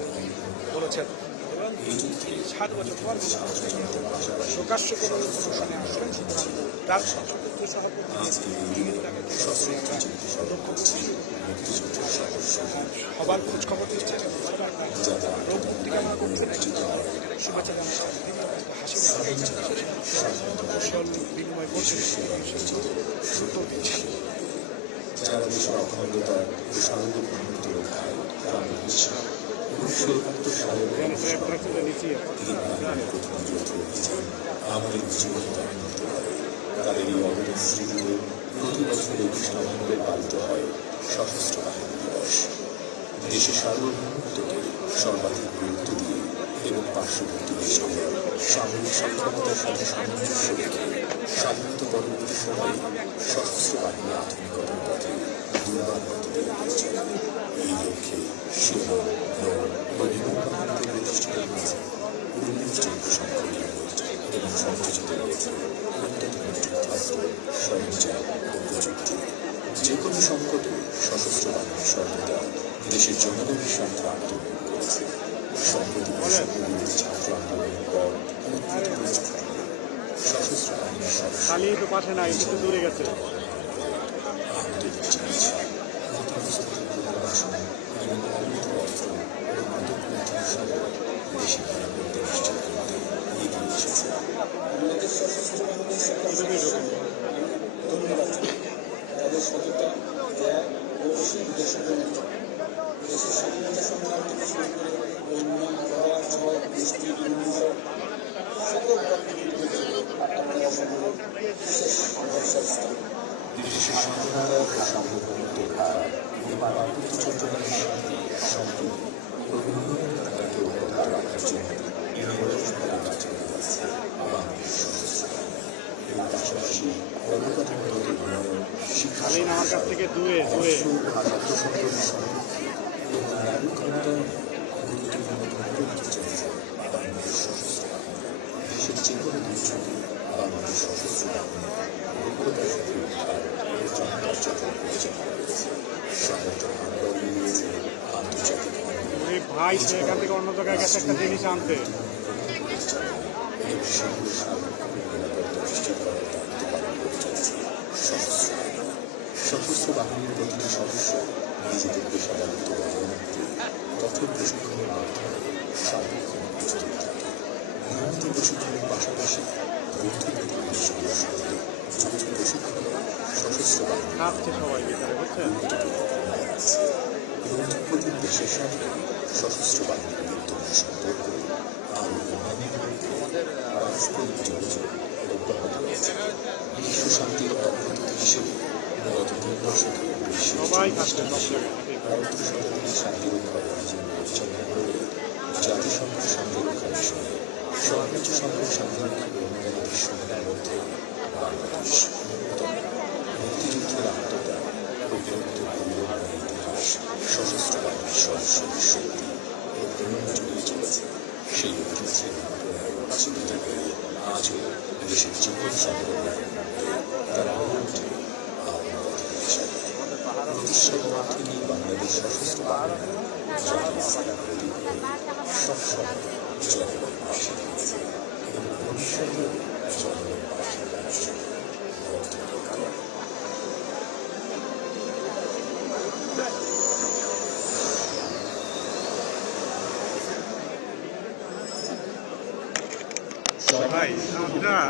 বলেছেন এবং 7 বছর পর প্রকাশ্য কোনো অনুষ্ঠানে আসবেন, সুতরাং তার সদস্য সহকর্মী তাকে লক্ষ্য করছি সবার খোঁজ খবর দিচ্ছেন এবং রোগ মুক্তি কামনা করছেন, শুভেচ্ছা জানাচ্ছেন, হাসি কৌশল বিনিময় করছেন, উত্তর দিচ্ছেন। যারা দেশের অখণ্ডতার সার্বভৌমত্ব রক্ষায় প্রাণ দিচ্ছেন। 1971 সালের আমাদের জীবন তাদের এই অবদান স্মৃতিতে প্রতি বছর 21 নভেম্বরে পালিত হয় সশস্ত্র বাহিনী দিবস। দেশের সার্বভৌমত্বকে সর্বাধিক গুরুত্ব দিয়ে এবং পার্শ্ববর্তী দেশকে সামরিক সক্ষমতার সাথে সামঞ্জস্য রেখে স্বাধীনতা পরবর্তী সময়ে সশস্ত্র বাহিনী আধুনিকতার পথে দুর্বার গতিতে এগিয়েছে। এই লক্ষ্যে সেনা ও বিমান বাহিনীকে প্রতিষ্ঠিত হয়েছে 19টি প্রশিক্ষণ ইউনিট এবং সংযোজিত হয়েছে অত্যাধুনিক যুদ্ধাস্ত্র, সরঞ্জাম ও প্রযুক্তি। যে কোনো সংকটে সশস্ত্র বাহিনী সর্বদা দেশের জনগণের স্বার্থে আন্দোলন করেছে। সম্প্রতি বৈষম্যবিরোধী ছাত্র আন্দোলনের পর উদ্ভূত হয়েছে সশস্ত্র বাহিনীর খালি তো পাশে নাই, একটু দূরে গেছে। আমাদের চিকিৎসা, ঘটনাস্থলে পুনর্বাসন এবং অবৈধ অস্ত্র ও মাদক পন্থার সহ দেশের নিরাপত্তা নিশ্চিত করতে এগিয়ে এসেছে। তাদের সততা, ত্যাগ ও অসীম দেশপ্রেমিক দেশের স্বাধীনতা সংগ্রাম থেকে শুরু করে বন্যা, খরা, ঝড়, বৃষ্টি, দুর্যোগ সকল আপনার অসম্ভব বিশেষ ভরসার স্থান। দেশের স্বাধীনতা ও সার্বভৌমত্ব রক্ষা এবং পার্বত্য চট্টগ্রামের শান্তি, সম্প্রীতি ও উন্নয়নের ধারাকে অব্যাহত রাখার জন্য নিরলসভাবে কাজ করে যাচ্ছে বাংলাদেশ সশস্ত্র বাহিনী এবং পাশাপাশি অবকাঠামোগত উন্নয়ন, শিক্ষা, আমার কাছ থেকে দূরে দূরে খাদ্য সংগ্রহ সমৃদ্ধি এবং নারী ক্ষমতায়ন গুরুত্বপূর্ণ ভূমিকা রাখতে চলেছে বাংলাদেশ সশস্ত্র বাহিনী। দেশের যে কোনো দুর্যোগে বাংলাদেশ সশস্ত্র বাহিনী অভিজ্ঞতার সাথে উদ্ধার ও ত্রাণ কার্যক্রম পরিচালনা করেছে। সহায়তা হামলা নিয়েছে আন্তর্জাতিক ভাই সে এখান থেকে অন্য জায়গায় গেছে একটা জিনিস আনতে। এবং সেগুলো সার্বক্ষণিক নিরাপত্তা নিশ্চিত করার দায়িত্ব পালন করে চলেছে সশস্ত্র বাহিনী। সশস্ত্র বাহিনীর প্রতিটি সদস্য নিজেদের পেশাদারিত্ব বজায় রাখতে কঠোর প্রশিক্ষণের মাধ্যমে সার্বক্ষণিক প্রস্তুত থাকে। নিয়মিত প্রশিক্ষণের পাশাপাশি বৌদ্ধ পরিবেশগুলোর সঙ্গে যৌথ প্রশিক্ষণ সশস্ত্র বাহিনী খাচ্ছে সবাই এখানে, বুঝছেন? বন্ধুপ্রতিম দেশের সাথে সশস্ত্র বাহিনীর বিদ্যমান সম্পর্ক আরও উন্নয়নের লক্ষ্যে পারস্পরিক যোগাযোগ অব্যাহত রয়েছে। বিশ্ব শান্তির অগ্রদূত হিসেবে গত 3 দশকে বিশ্বের সবাই খাচ্ছে সব জায়গায়। ভারতীয় শতাধিক শান্তিরক্ষা অভিযান পরিচালনা করে জাতিসংঘ শান্তিরক্ষা মিশনে সর্বোচ্চ সংখ্যক শান্তিরক্ষী কর্মীদের দেশসমূহের মধ্যে বাংলাদেশ অন্যতম। মুক্তিযুদ্ধের আত্মত্যাগ ও বীরত্বের গৌরবময় ইতিহাস সশস্ত্র বাহিনীর সদস্যদের শক্তি ও প্রেরণা জুড়ে চলেছে। সেই ঐতিহ্যের অনুপ্রেরণায় জীবিত হয়ে আজও দেশের যে কোনো সংগ্রামের মধ্যে তারা হয়ে ওঠে আত্মকথা হিসাবে। প্রতিষ্ঠালমার্থে বাংলাদেশ সশস্ত্র বাহিনী জাতীয় সেনার প্রতীক হয়ে সবসময় জনগণ পাশে দিয়েছে এবং ভবিষ্যতেও জনগণ পাশে ভাই আপনারা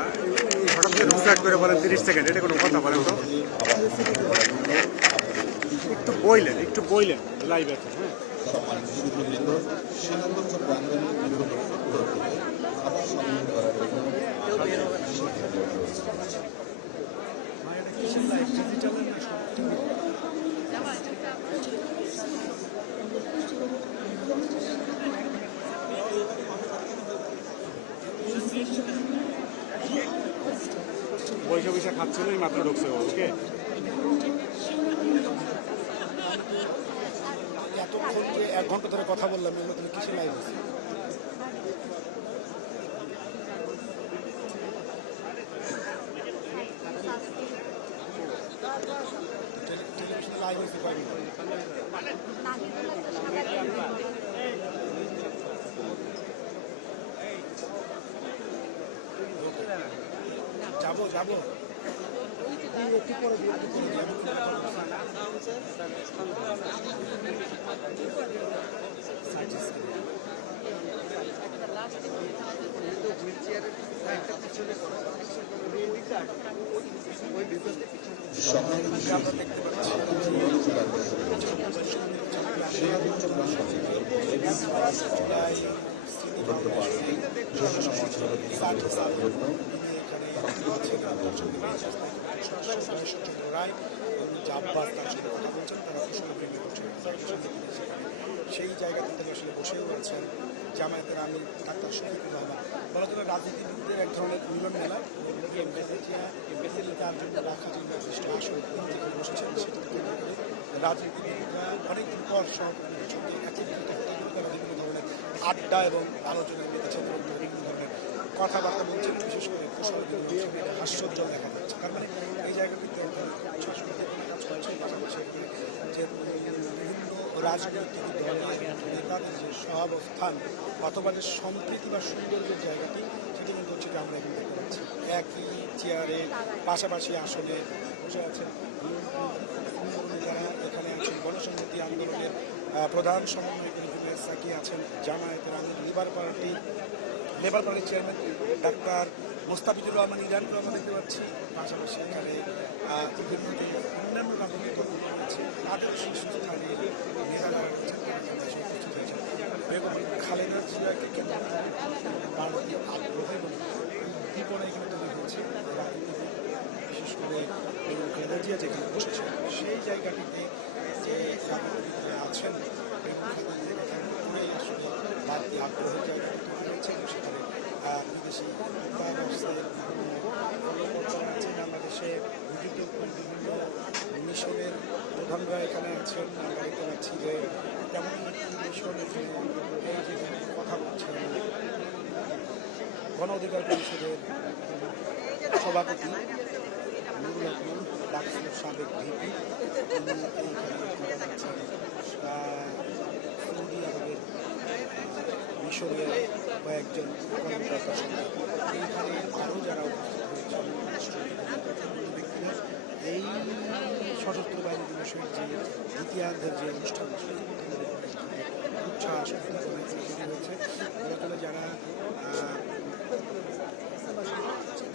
হঠাৎ করে হুটহাট করে বলেন 30 সেকেন্ড, এটা কোনো কথা বলেন তো? একটু বইলেন লাইভ আছে। হ্যাঁ, পয়সা পয়সা খাচ্ছিল, মাত্র ঢুকছে। ওকে, এতক্ষণ যে 1 ঘন্টা ধরে কথা বললাম এগুলো তুমি কিসে লাইভ আছে? টেলিভিশনে লাইভ হয়েছে কয় মিনিট? যাবো একটু পরে দিয়ে রায় জাব্বাস তার সাথে কথা বলছেন, তারা কুশল প্রেমী সেই জায়গা থেকে আসলে বসেও আছেন জামায়াতের আমির ডাক্তার শফিকুর রহমান। বলা চলে রাজনীতিবিদদের এক ধরনের মিলন মেলা। তার জন্য রাখা যে নির্দিষ্ট আসন যেখানে বসেছেন সেটি কেন্দ্র করে রাজনীতিবিদরা অনেকদিন পর সহকর্মীদের সঙ্গে একত্রিত হতে তারা বিভিন্ন ধরনের আড্ডা এবং আলোচনায় মেতেছেন এবং বিভিন্ন ধরনের কথাবার্তা বলছেন। বিশেষ করে কুশল হাস্যোজ্জ্বল দেখা যাচ্ছে। তার মানে এই জায়গাটিতে কাজ করছে, পাশাপাশি যে বিভিন্ন রাজনৈতিক দলের নেতাদের যে সহাবস্থান অথবা যে সম্প্রীতি বা সৌন্দর্যের জায়গাটি সেটি কিন্তু হচ্ছে যে আমরা এখন দেখতে পাচ্ছি। একই চেয়ারে পাশাপাশি আসলে বসে আছেন নেতারা। এখানে আছেন গণসংহতি আন্দোলনের প্রধান সমন্বয়কারী জুনায়েদ সাকি, আছেন জামায়াতের আমির লেবার পার্টির চেয়ারম্যান ডাক্তার মোস্তাফিজুর রহমান ইরানকে আমরা দেখতে পাচ্ছি। পাশাপাশি এখানে বিভিন্ন যে অন্যান্য রাজনৈতিক দলগুলো রয়েছে তাদের শীর্ষস্থানে নেতারা রয়েছেন, উপস্থিত হয়েছেন। বেগম খালেদা জিয়াকে কেন্দ্র করে বাড়তি আগ্রহ এবং উদ্দীপনা এখানে তৈরি হয়েছে। রাজনীতিবিদ বিশেষ করে বেগম খালেদা জিয়া যেখানে বসেছেন সেই জায়গাটিতে যে রাজনীতিবিদরা আছেন বেগম খালেদা জিয়াকে কেন্দ্র করেই আসলে বাড়তি আগ্রহের জায়গাটি তৈরি হয়েছে। সেখানে বিদেশি দূতাবাসের কর্মকর্তারা আছেন, বাংলাদেশে নিযুক্ত বিভিন্ন মিশনের প্রধানরা এখানে আছেন। আমরা দেখতে পাচ্ছি যে তেমন একটি মিশন এখানে এই যে কথা বলছেন গণ অধিকার পরিষদের সভাপতি নুরুল হক ডাকসুর সাবেক ভিপি, তিনি এইখানে কথা বলছেন সৌদি আরবের মিশরের কয়েকজন কর্মকর্তার সঙ্গে। এইখানে আরও যারা উপস্থিত হয়েছেন রাষ্ট্রীয় ব্যক্তিরা এই সশস্ত্র বাহিনী দিবসের যে দ্বিতীয়ার্ধের যে অনুষ্ঠান উচ্ছ্বাস হয়েছে। বলা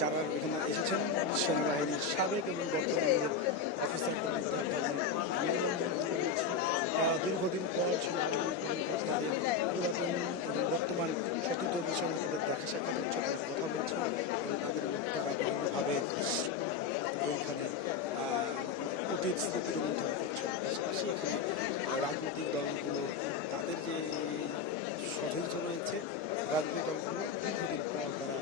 যারা এখানে এসেছেন সেনাবাহিনীর সাবেক এবং বর্তমানের অফিসার দীর্ঘদিন পর পুরাতন এবং বর্তমান সতীর্থ বিষয়ে দেখা সাক্ষাৎ হচ্ছে, কথা বলছেন তাদের বিভিন্নভাবে এইখানে অতীত স্মৃতির অনুধাবন করছে। পাশাপাশি এখানে রাজনৈতিক দলগুলো তাদের যে সদস্য রয়েছে রাজনৈতিক দলগুলো দীর্ঘদিন পর তারা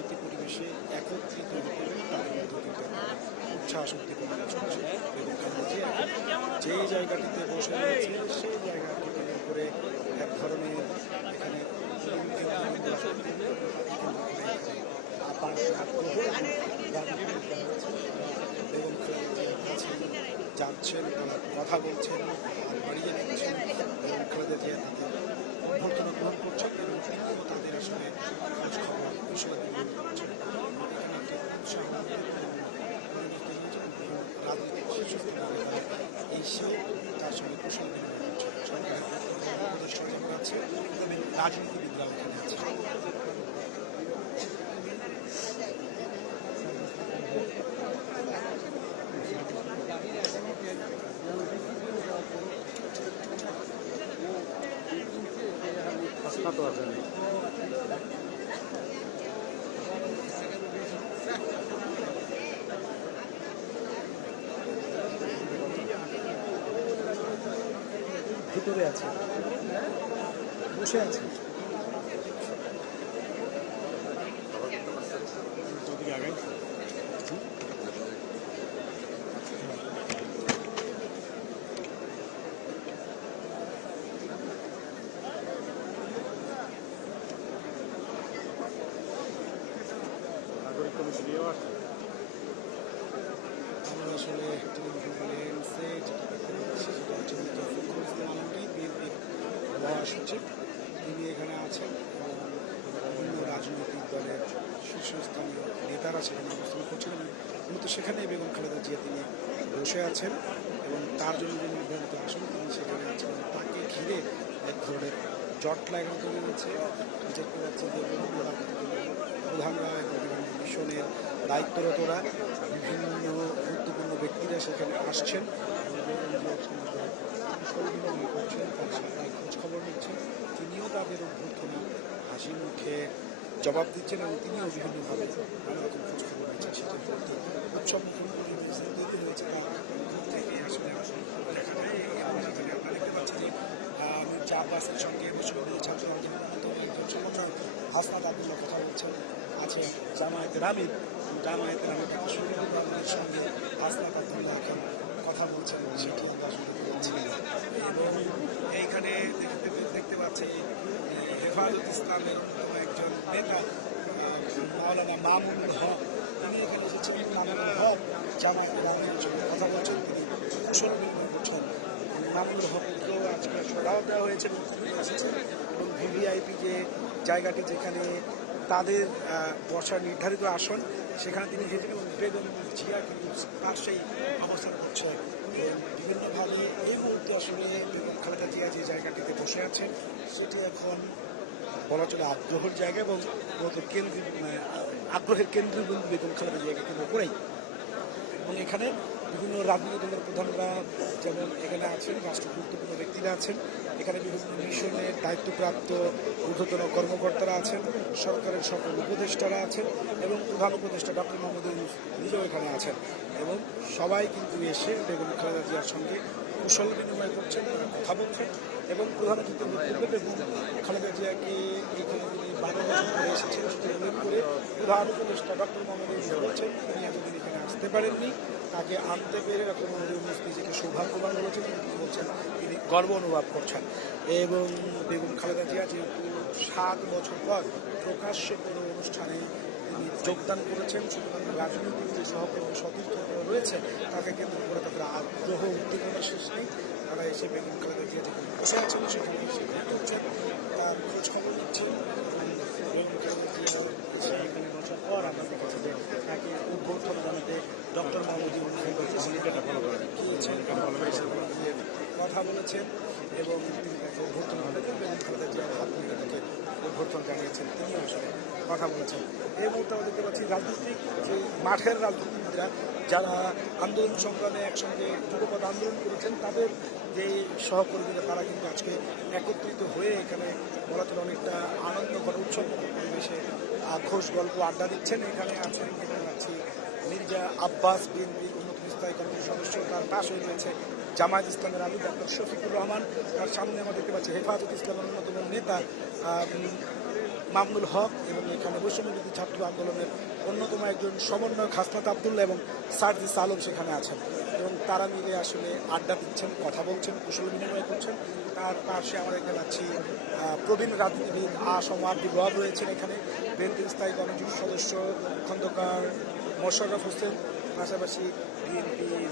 একটি পরিবেশে একত্রিত হতে তাদের মধ্যে কিন্তু উচ্ছ্বাস উদ্দীপনা চলছে। এবং যে জায়গাটিতে বসে রয়েছে সেই জায়গাটি কেন্দ্র করে এক ধরনের এখানে এবং যাচ্ছেন, তারা কথা বলছেন, বাড়িয়ে নিচ্ছেন এবং খালেদা জিয়া তাদের অভ্যর্থনা গ্রহণ করছেন এবং তিনিও তাদের আসলে খোঁজ খবর বিষয় গ্রহণ করছেন। এখানে একটি উৎসাহ রাজনৈতিক শীর্ষস্থানে এসে তার সঙ্গে কুশল বিনিময় করছেন। সরকারের উপদেষ্টা আছে এবং রাজনীতিবিদরাও এখানে আছে। কথা তো আছে। ভিতরে আছে, বসে আছে। ওদিকে আগে নাগরিক কমিশনেও আসছে। আমরা আসলে টেলিভিশন লেন্সে যেটা দেখতে পাচ্ছি সেটা হচ্ছে মির্জা ফখরুল ইসলাম আলমগীর, বিএনপির মহাসচিব। তিনি এখানে আছেন এবং বিভিন্ন রাজনৈতিক দলের শীর্ষস্থানীয় নেতারা সেখানে অবস্থান করছেন এবং মূলত সেখানে বেগম খালেদা জিয়া তিনি বসে আছেন এবং তার জন্য যে নির্ধারিত আসন তিনি সেখানে আছেন এবং তাকে ঘিরে এক ধরনের জট লাগানো তৈরি হয়েছে। দেখতে পাচ্ছি যে বিভিন্ন রাজনৈতিক দলের প্রধানরা এবং বিভিন্ন মিশনের দায়িত্বরতরা, বিভিন্ন গুরুত্বপূর্ণ ব্যক্তিরা সেখানে আসছেন করছেন, তার সাথে খোঁজখবর নিচ্ছেন। তিনিও তাদের অভ্যর্থনা হাসি মুখে জবাব দিচ্ছেন এবং তিনিও বিভিন্নভাবে নানা রকম খোঁজখবর নিচ্ছেন। সেটার প্রতি উৎসব তৈরি হয়েছে তার দূর থেকে আসলে দেখা যায়। আমরা দেখতে পাচ্ছি যে মির্জা আব্বাসের সঙ্গে বিশ্ববিদ্যালয়ের ছাত্র সংগঠন হাসনাত আবদুল্লাহ কথা বলছেন। আছে জামায়াতের আমির বিশ্ববিদ্যালয়ের সঙ্গে হাসনাত আবদুল্লাহ এখন কথা বলছেন, সেটি আমরা শুনতে পাচ্ছি। এবং এইখানে দেখতে পাচ্ছি হেফাজত ইসলামের অন্যতম একজন নেতা মাওলানা মামুনুল হক, তিনি এখানে এসেছেন। মামুনুল হক জামায়াতের আমিরের সঙ্গে কথা বলছেন, তিনি কুশল বিনিময় করছেন। মামুনুল হককেও আজকে সরাও দেওয়া হয়েছে এবং তিনি এসেছেন এবং ভিভিআইপি যে জায়গাটি যেখানে তাদের বসার নির্ধারিত আসন সেখানে তিনি এসেছেন এবং বেগম জিয়া কিন্তু তার সেই অবস্থান করছে। বিভিন্নভাবে এই মুহূর্তে আসলে বেগম খালেদা জিয়া যে জায়গাটিতে বসে আছেন সেটি এখন বলা চলে আগ্রহের জায়গা এবং আগ্রহের কেন্দ্রবিন্দু বেগম খালেদা জিয়াকে কেন্দ্র করেই। এবং এখানে বিভিন্ন রাজনৈতিক দলের প্রধানরা যেমন এখানে আছেন, রাষ্ট্র গুরুত্বপূর্ণ ব্যক্তিরা আছেন, এখানে বিভিন্ন মিশনের দায়িত্বপ্রাপ্ত ঊর্ধ্বতন কর্মকর্তারা আছেন, সরকারের সকল উপদেষ্টারা আছেন এবং প্রধান উপদেষ্টা ডক্টর মোহাম্মদ ইউনূস নিজেও এখানে আছেন এবং সবাই কিন্তু এসে বেগম খালেদা জিয়ার সঙ্গে কুশল বিনিময় করছেন, কথা বলছেন এবং প্রধান অতিথির বক্তব্যে বেগম খালেদা জিয়াকে এখানে তিনি 12 বছর ধরে এসেছেন সেটি উল্লেখ করে প্রধান উপদেষ্টা ডক্টর মোহাম্মদ ইউনূস বলছেন তিনি এতদিন এখানে আসতে পারেননি, তাকে আনতে পেরে ডক্টর মোহাম্মদ ইউনূস নিজেকে সৌভাগ্যবান বলেছেন এবং তিনি বলছেন তিনি গর্ব অনুভব করছেন। এবং বেগম খালেদা জিয়া যেহেতু 7 বছর পর প্রকাশ্যে কোনো অনুষ্ঠানে তিনি যোগদান করেছেন, সুতরাং রাজনৈতিক যে সহকর্মী সতীর্থরা রয়েছে তাকে কেন্দ্র করে তাদের আগ্রহ উদ্দীপনা শেষ নেই। তারা এসে বেগম খালেদা জিয়া যেখানে বসে আছেন সেখানে এসে করছেন, তার খোঁজখবর নিচ্ছেন। বেগম খালেদা জিয়া এসে এখানে বসার পর আমরা দেখেছি যে তাকে অভ্যর্থনা জানাতে ডক্টর মোহাম্মদ ইউনূস কথা বলেছেন এবং তিনি তাকে অভ্যর্থনা করেছেন। বেগম খালেদা জিয়ার হাত নিয়ে তাকে অভ্যর্থনা জানিয়েছেন, তিনিও আসলে কথা বলেছেন। এই মুহূর্তে আমরা দেখতে পাচ্ছি রাজনৈতিক যে মাঠের রাজনীতিবিদরা যারা আন্দোলন সংগ্রামে একসঙ্গে যুগপৎ আন্দোলন করেছেন তাদের যে সহকর্মীরা তারা কিন্তু আজকে একত্রিত হয়ে এখানে বলা চলে অনেকটা আনন্দঘন উৎসব পরিবেশে ঘোষ গল্প আড্ডা দিচ্ছেন। এখানে আছেন দেখতে পাচ্ছি মির্জা আব্বাস, বিএনপির অন্যতম স্থায়ী কমিটির সদস্য, তার পাশে রয়েছে জামায়াত ইসলামের আমির ডক্টর শফিকুর রহমান, তার সামনে আমরা দেখতে পাচ্ছি হেফাজত ইসলামের অন্যতম নেতা মামুনুল হক এবং এখানে বৈষম্যবিরোধী ছাত্র আন্দোলনের অন্যতম একজন সমন্বয়ক হাসনাত আবদুল্লাহ এবং সার্জিস আলম সেখানে আছেন এবং তারা মিলে আসলে আড্ডা দিচ্ছেন, কথা বলছেন, কুশল বিনিময় করছেন। তার পাশে আমরা দেখতে পাচ্ছি প্রবীণ রাজনীতিবিদ আসম আব্দুর রব রয়েছেন, এখানে বিএনপির স্থায়ী কমিটির সদস্য খন্দকার মোশাররফ হোসেন, পাশাপাশি বিএনপির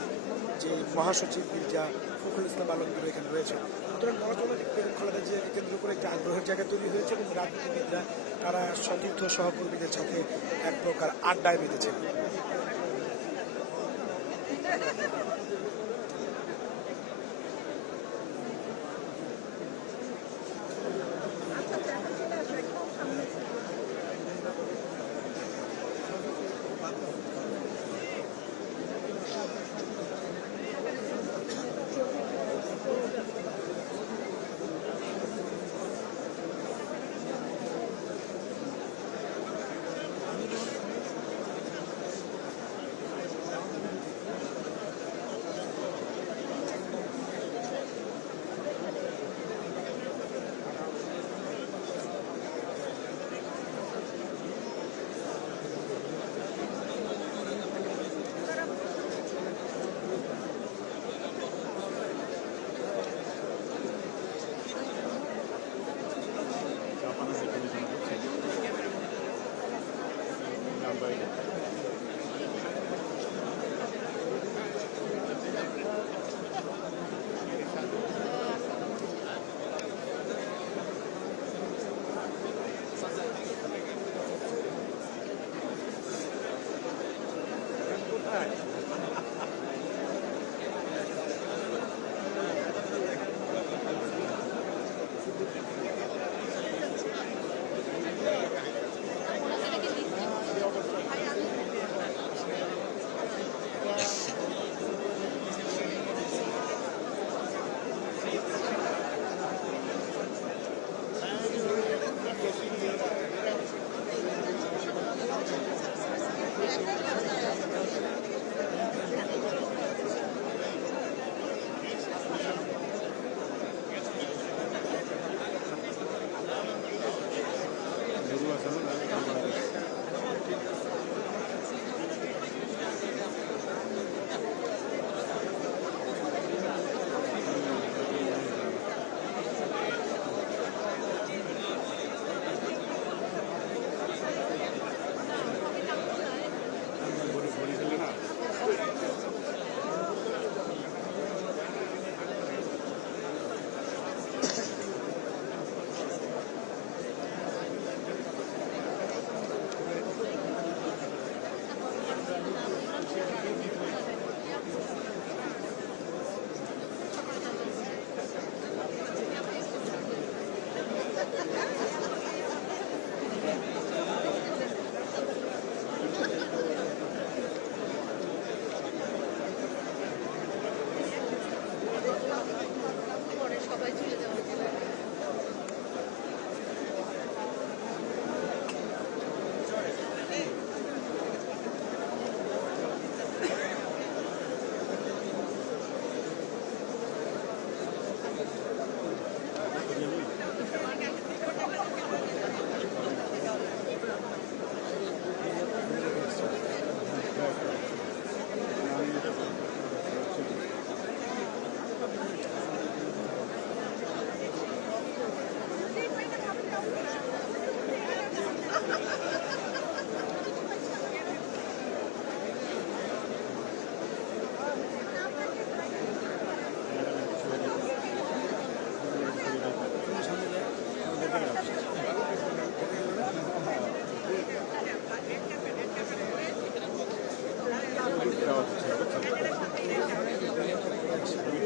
যে মহাসচিব মির্জা ফখরুল ইসলাম আলমগীর এখানে রয়েছে। সুতরাং বলা চলে বেগম খালেদা জিয়াকে কেন্দ্র করে একটা আগ্রহের জায়গা তৈরি হয়েছে এবং রাজনীতিবিদরা তারা সতীর্থ সহকর্মীদের সাথে এক প্রকার আড্ডায় মেতেছে। আছে না?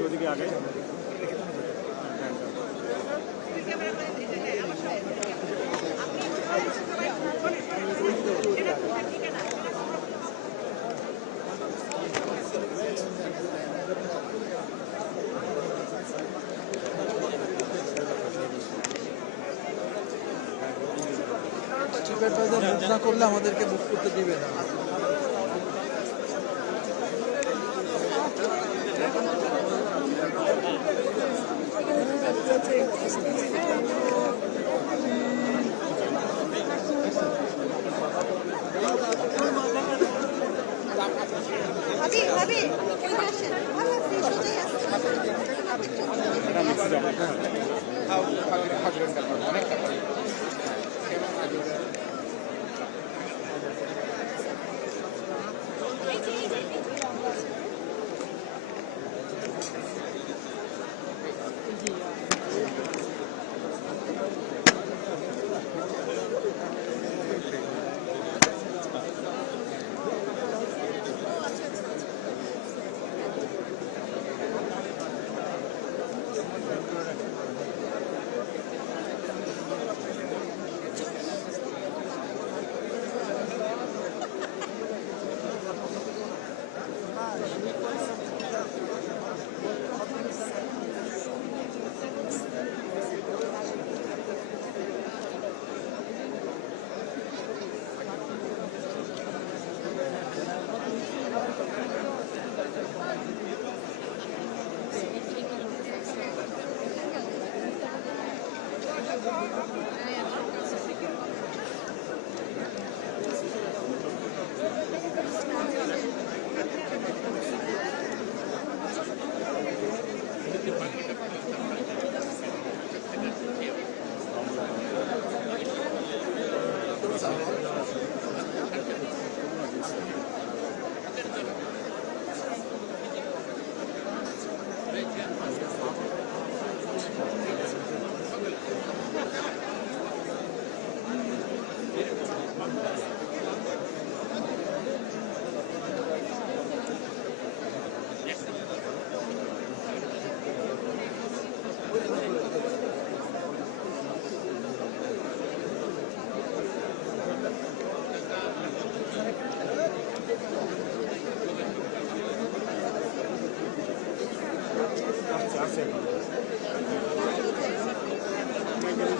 ওদিকে আগে বুক না করলে আমাদেরকে বুক করতে দিবে না।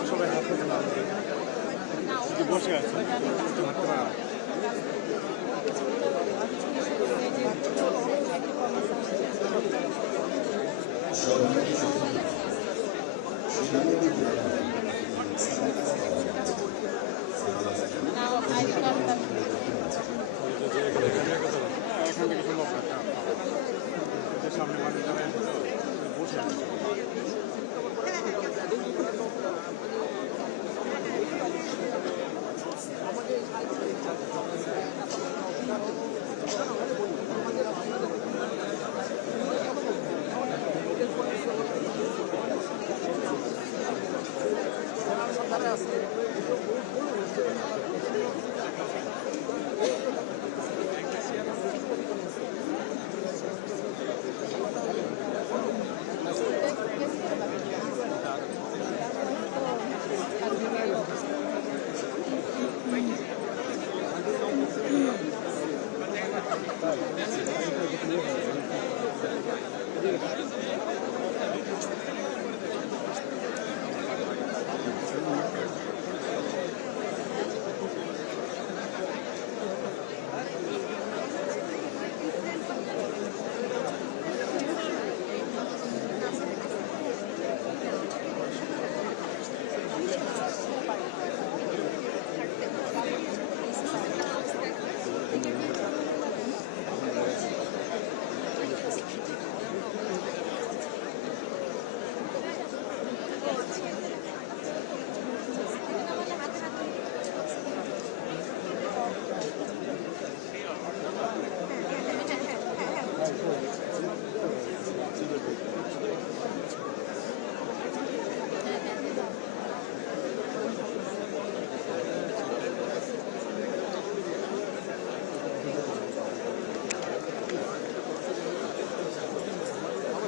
সবাই হাত বসে আছে সবাই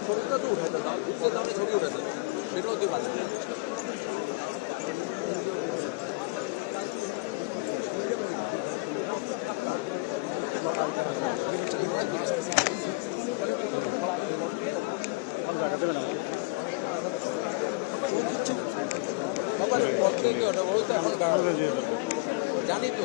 ছবিটা তো উঠে দেন, উঠতে দামে ছবি উঠে দেন, সেটাও দিয়ে পাচ্ছেন। জানি তো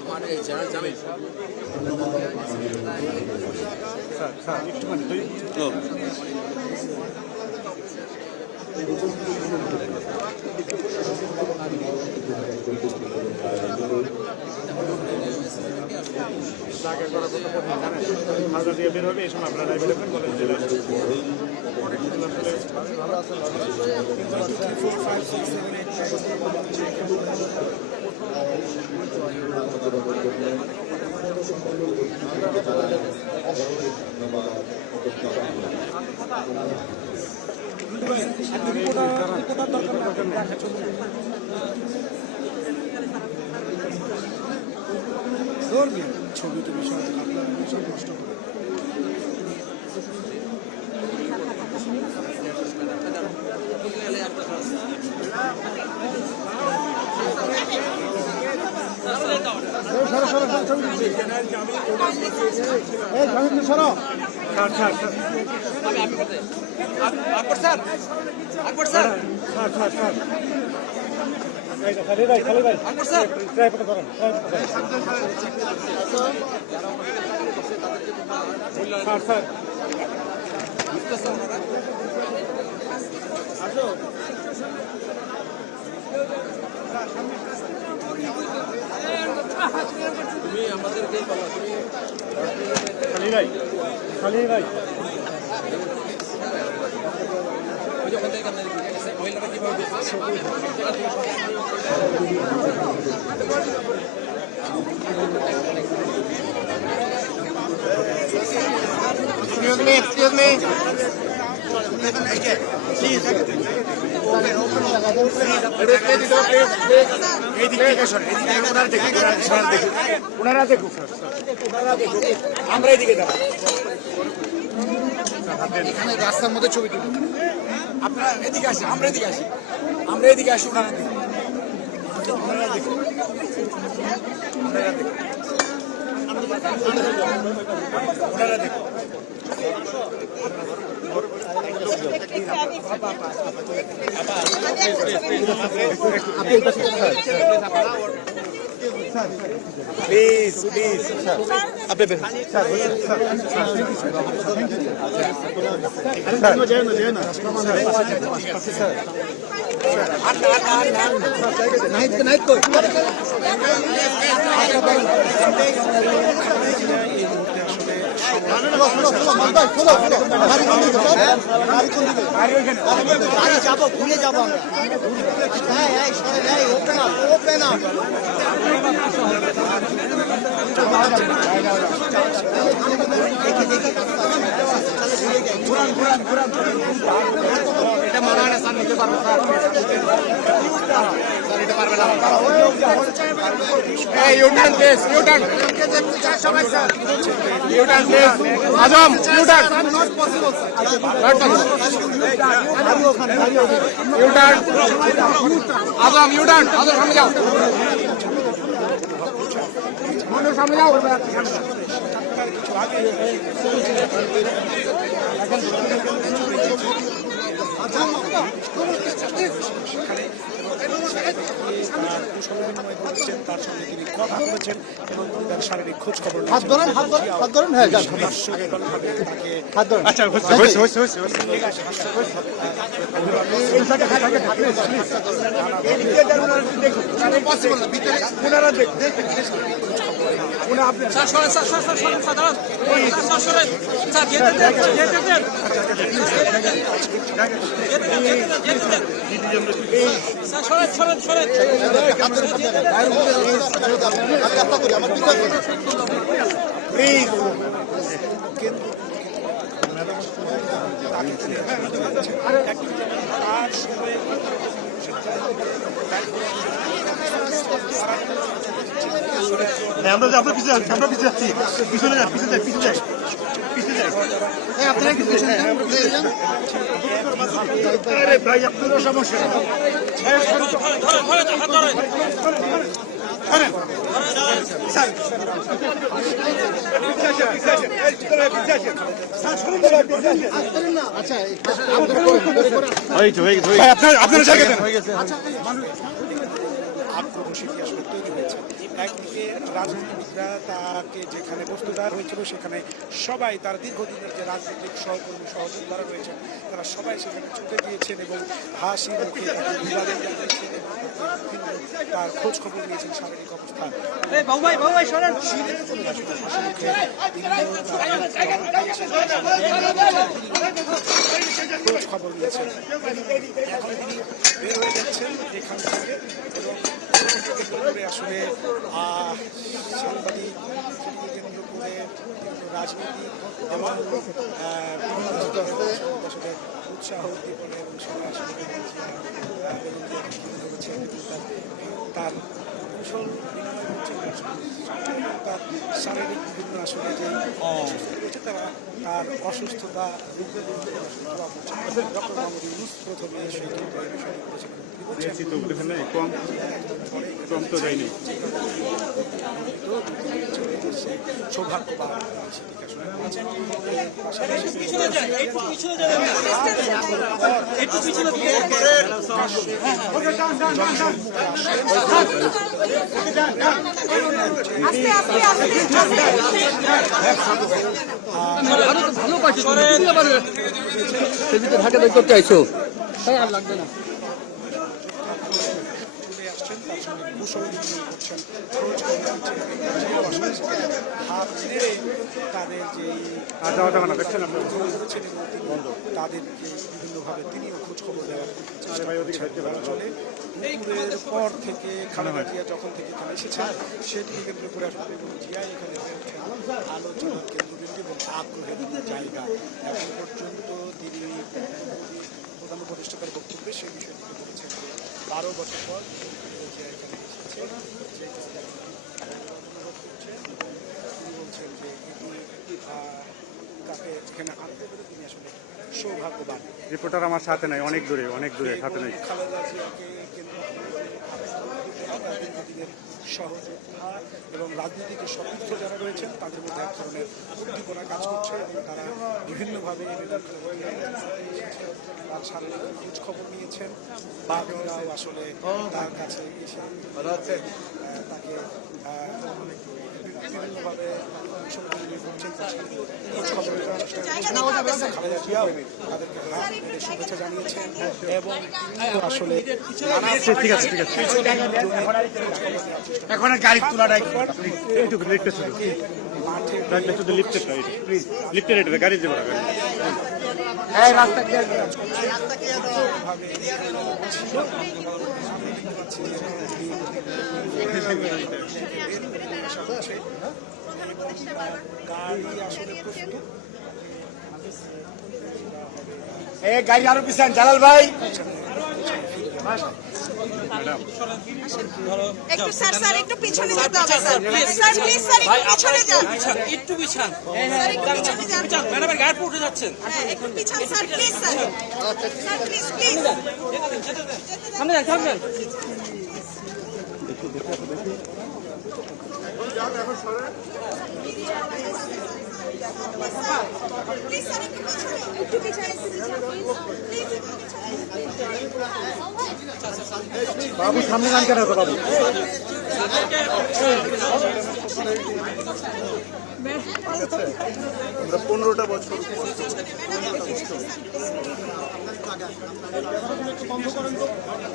তোমার এই জেনারেল জামিন স্যার একটুখানি দুই আগে করা কত কঠিন জানেন হাজার দিয়ে বের হবে এই সময় আপনারা লাইভে দেখবেন বলেন যে ছবি টবি সব আপনারা সব নষ্ট করে আকবর স্যার আকবর স্যার খালি ভাই আকবর স্যার ট্রাইপড করেন স্যার তুমি আমাদেরকে বলো তুমি খালি ভাই ওই যে ওখান থেকে আপনাদের মহিলারা কিভাবে Excuse me. ওনারা দেখুক আমরা এদিকে যাবো এখানে রাস্তার মধ্যে ছবি তুলি আপনারা এদিকে আসি আমরা এদিকে আসি ওনারা দেখুন ওনারা দেখুন ওনারা দেখুন প্লিজ আপনি যাবো ঘুরে যাবো ওপেন আপ এটা মনে হয় না স্যার নিতে পারবো স্যার নিতে পারবে না এই ইউটার্ন প্লেস ইউটার্ন সবাই স্যার ইউটার্ন প্লেস আজম ইউটার্ন ইউটার্ন আজম ইউটার্ন আজম সামনে যাও সামনে যাও তার সঙ্গে তিনি কথা বলেছেন এবং তার শারীরিক খোঁজ খবর হাত ধরেন হ্যাঁ আচ্ছা তার তাকে তিনি তার সময়ে আমরা পিছিয়ে যাচ্ছি, আমরা পিছিয়ে যাচ্ছি, পিছনে যান, পিছনে যান, পিছনে যান, পিছনে যান। আপনারা কি পিছনে যান? আরে ভাই আপনারও সমস্যা। আপনার জায়গা দেন। আগ্রহ সেটি আসলে তৈরি হয়েছে। একদিকে রাজনীতিবিদরা তাকে যেখানে বস্তু দেওয়া হয়েছিল সেখানে সবাই তার দীর্ঘদিনের যে রাজনৈতিক সহকর্মী সহযোদ্ধারা রয়েছেন তারা সবাই সেখানে ছুটে গিয়েছেন এবং হাসি মুখে তাকে অভিবাদন জানিয়েছেন এবং তার খোঁজ খবর নিয়েছেন শারীরিক অবস্থা খোঁজ খবর নিয়েছেন। এখন তিনি বের হয়ে যাচ্ছেন এখান থেকে এবং আসলে সাংবাদিক কেন্দ্র করে রাজনীতি এবং আসলে উৎসাহ উদ্দীপনা এবং সবাই আসলে তার কুশল বিনিময় হচ্ছে তার শারীরিক বিভিন্ন আসলে যে রয়েছে তারা তার অসুস্থতা ডক্টর মোহাম্মদ ইউনূস প্রথমে সেই বিষয়টি করেছেন। কম তো যায়নি। সৌভাগ্যবান সেটিকে আসলে ঢাকা দেখতে চাইছো আর লাগবে না। আসছেন তার সঙ্গে কুশল বিনিময় করছেন, খোঁজ খবর নিচ্ছেন, হাত নেড়ে তাদের যে তাদেরকে বিভিন্নভাবে তিনিও খোঁজ খবর দেওয়ার চলে। দুপুরের পর থেকে খালেদা জিয়া যখন থেকে এখানে এসেছেন সেটিকে কেন্দ্র করে আসলে জিয়া এখানে আলোচনার কেন্দ্রবিন্দু এবং আগ্রহের জায়গা। এখন পর্যন্ত তিনি প্রধান উপদেষ্টার বক্তব্যে সেই বিষয়টি বলেছেন 12 বছর পর জিয়া এখানে এসেছে, তিনি বলছেন যে এটি তাকে এখানে আনতে পেরে তিনি আসলে সৌভাগ্যবান। রিপোর্টার আমার সাথে নাই, অনেক দূরে সাথে নাই। খালেদা জিয়াকে কেন্দ্র দীর্ঘদিনের সহযোদ্ধা এবং রাজনীতিতে সতীর্থ যারা রয়েছেন তাদের মধ্যে এক ধরনের উদ্দীপনা কাজ করছে এবং তারা বিভিন্নভাবে তার শারীরিক খোঁজ খবর নিয়েছেন। বাকিরাও আসলে তার কাছে এসে তাকে বিভিন্নভাবে খালেদা জিয়াও তাদেরকে শুভেচ্ছা জানিয়েছেন এবং আসলে ঠিক আছে এখন গাড়ি তোলাটা একটু লিফটে ছিল, মাঠে শুধু লিফটের প্লিজ লিফটের এটা গাড়ি দেবো না। গাড়ি আরো পিছান জালাল ভাই। একটু স্যার স্যার একটু পিছনে যেতে হবে স্যার স্যার প্লিজ স্যার একটু পিছনে যান একটু বিছান স্যার একটু পিছনে যান ম্যাডামের গায়ে উঠে যাচ্ছেন হ্যাঁ একটু পিছনে sir please sir sir please please সামনে যান সামনে যান। প্লিজ স্যার একটু পিছনে প্লিজ বাবু সামনে গান কেন বাবু? আমরা 15টা বছর বন্ধ করেন তো,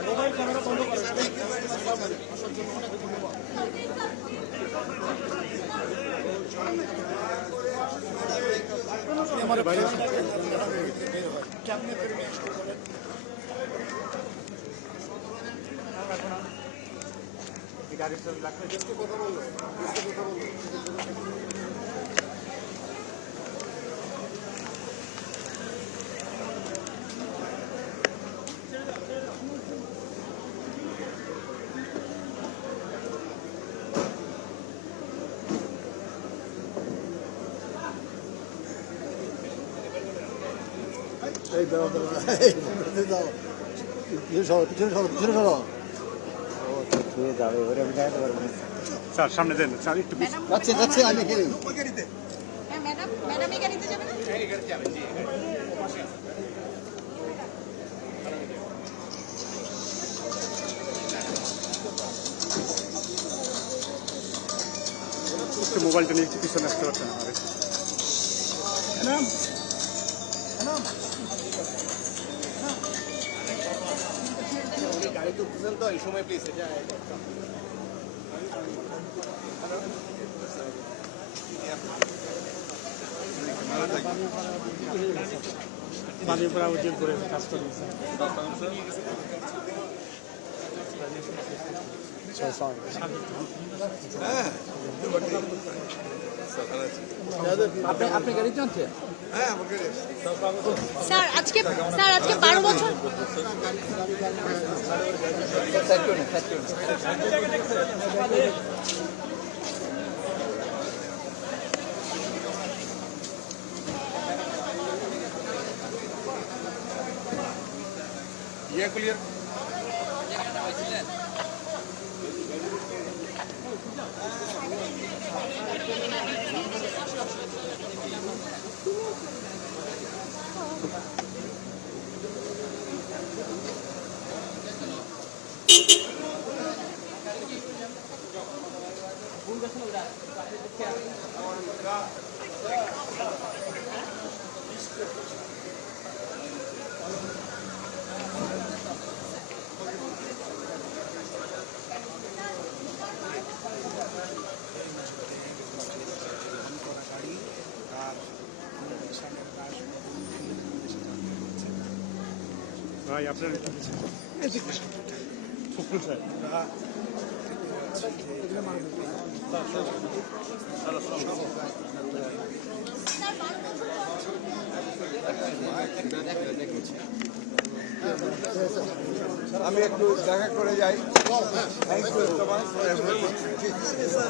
মোবাইল ক্যামেরা বন্ধ করেন। আমার ভাই কেমনে করে নিয়ে শুরু করেন। গাড়ির ছবি লাগবে, কথা বললো স্যার সামনে দেন স্যার একটু ম্যাডাম ম্যাডাম এই গাড়িতে যাবেন? একটু মোবাইলটা নিয়ে একটু পিছনে আসতে পারতেন আমাদের গাড়ি তো বুঝেন তো এই সময় প্লিজ এটা পানি পড়া উদ্যোগ করে কাজ করি আপনি গাড়ি জানছেন? স্যার আজকে 12 বছর ক্লিয়ার ভাই আপনার ফুকুল স্যার আমি একটু দেখা করে যাই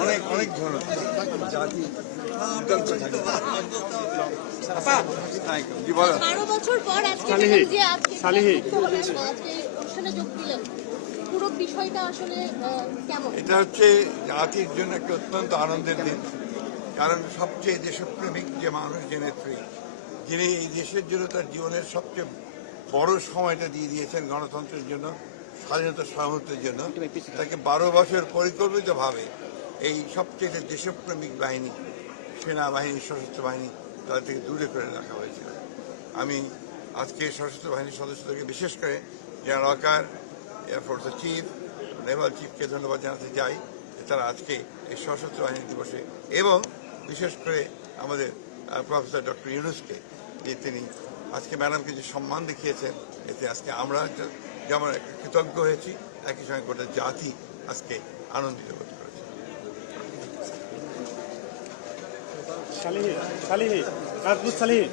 অনেক অনেক ধন্যবাদ জাতি জি বলো 12 বছর পর আজকে সালিহি, যে আজকে সালিহি। আজকে অনুষ্ঠানে যোগ দিলেন, পুরো বিষয়টা আসলে কেমন? এটা হচ্ছে জাতির জন্য একটা অত্যন্ত আনন্দের দিন, কারণ সবচেয়ে দেশপ্রেমিক যে মানুষ যে নেত্রী, যিনি এই দেশের জন্য তার জীবনের সবচেয়ে বড় সময়টা দিয়ে দিয়েছেন গণতন্ত্রের জন্য, স্বাধীনতা সার্বভৌমত্বের জন্য, তাকে 12 বছর পরিকল্পিতভাবে এই সবচেয়ে দেশপ্রেমিক বাহিনী, সেনাবাহিনী, সশস্ত্র বাহিনী তাদের থেকে দূরে করে রাখা হয়েছিল। আমি আজকে সশস্ত্র বাহিনীর সদস্যদেরকে, বিশেষ করে জেনারেল ওয়াকার, এয়ারফোর্সের চিফ, নেভাল চিফকে ধন্যবাদ জানাতে চাই যে তারা আজকে এই সশস্ত্র বাহিনী দিবসে, এবং বিশেষ করে আমাদের প্রফেসর ডক্টর ইউনুসকে, যে তিনি আজকে ম্যাডামকে যে সম্মান দেখিয়েছেন, এতে আজকে আমরা যেমন কৃতজ্ঞ হয়েছি, একই সঙ্গে গোটা জাতি আজকে আনন্দিত বোধ করেছে। সালিহি সালিহি রাজপুত সালিহি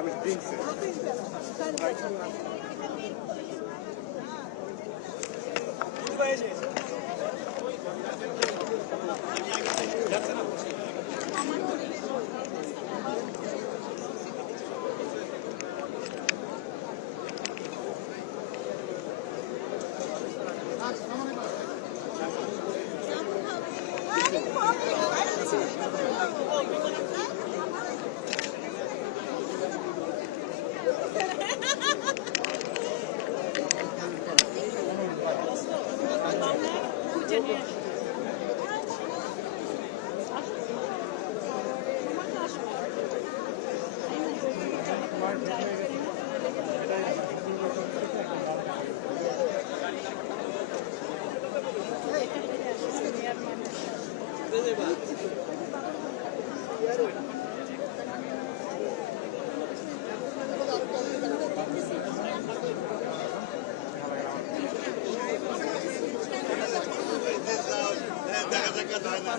আমি ড্রিঙ্কস দেখা যাক হয় না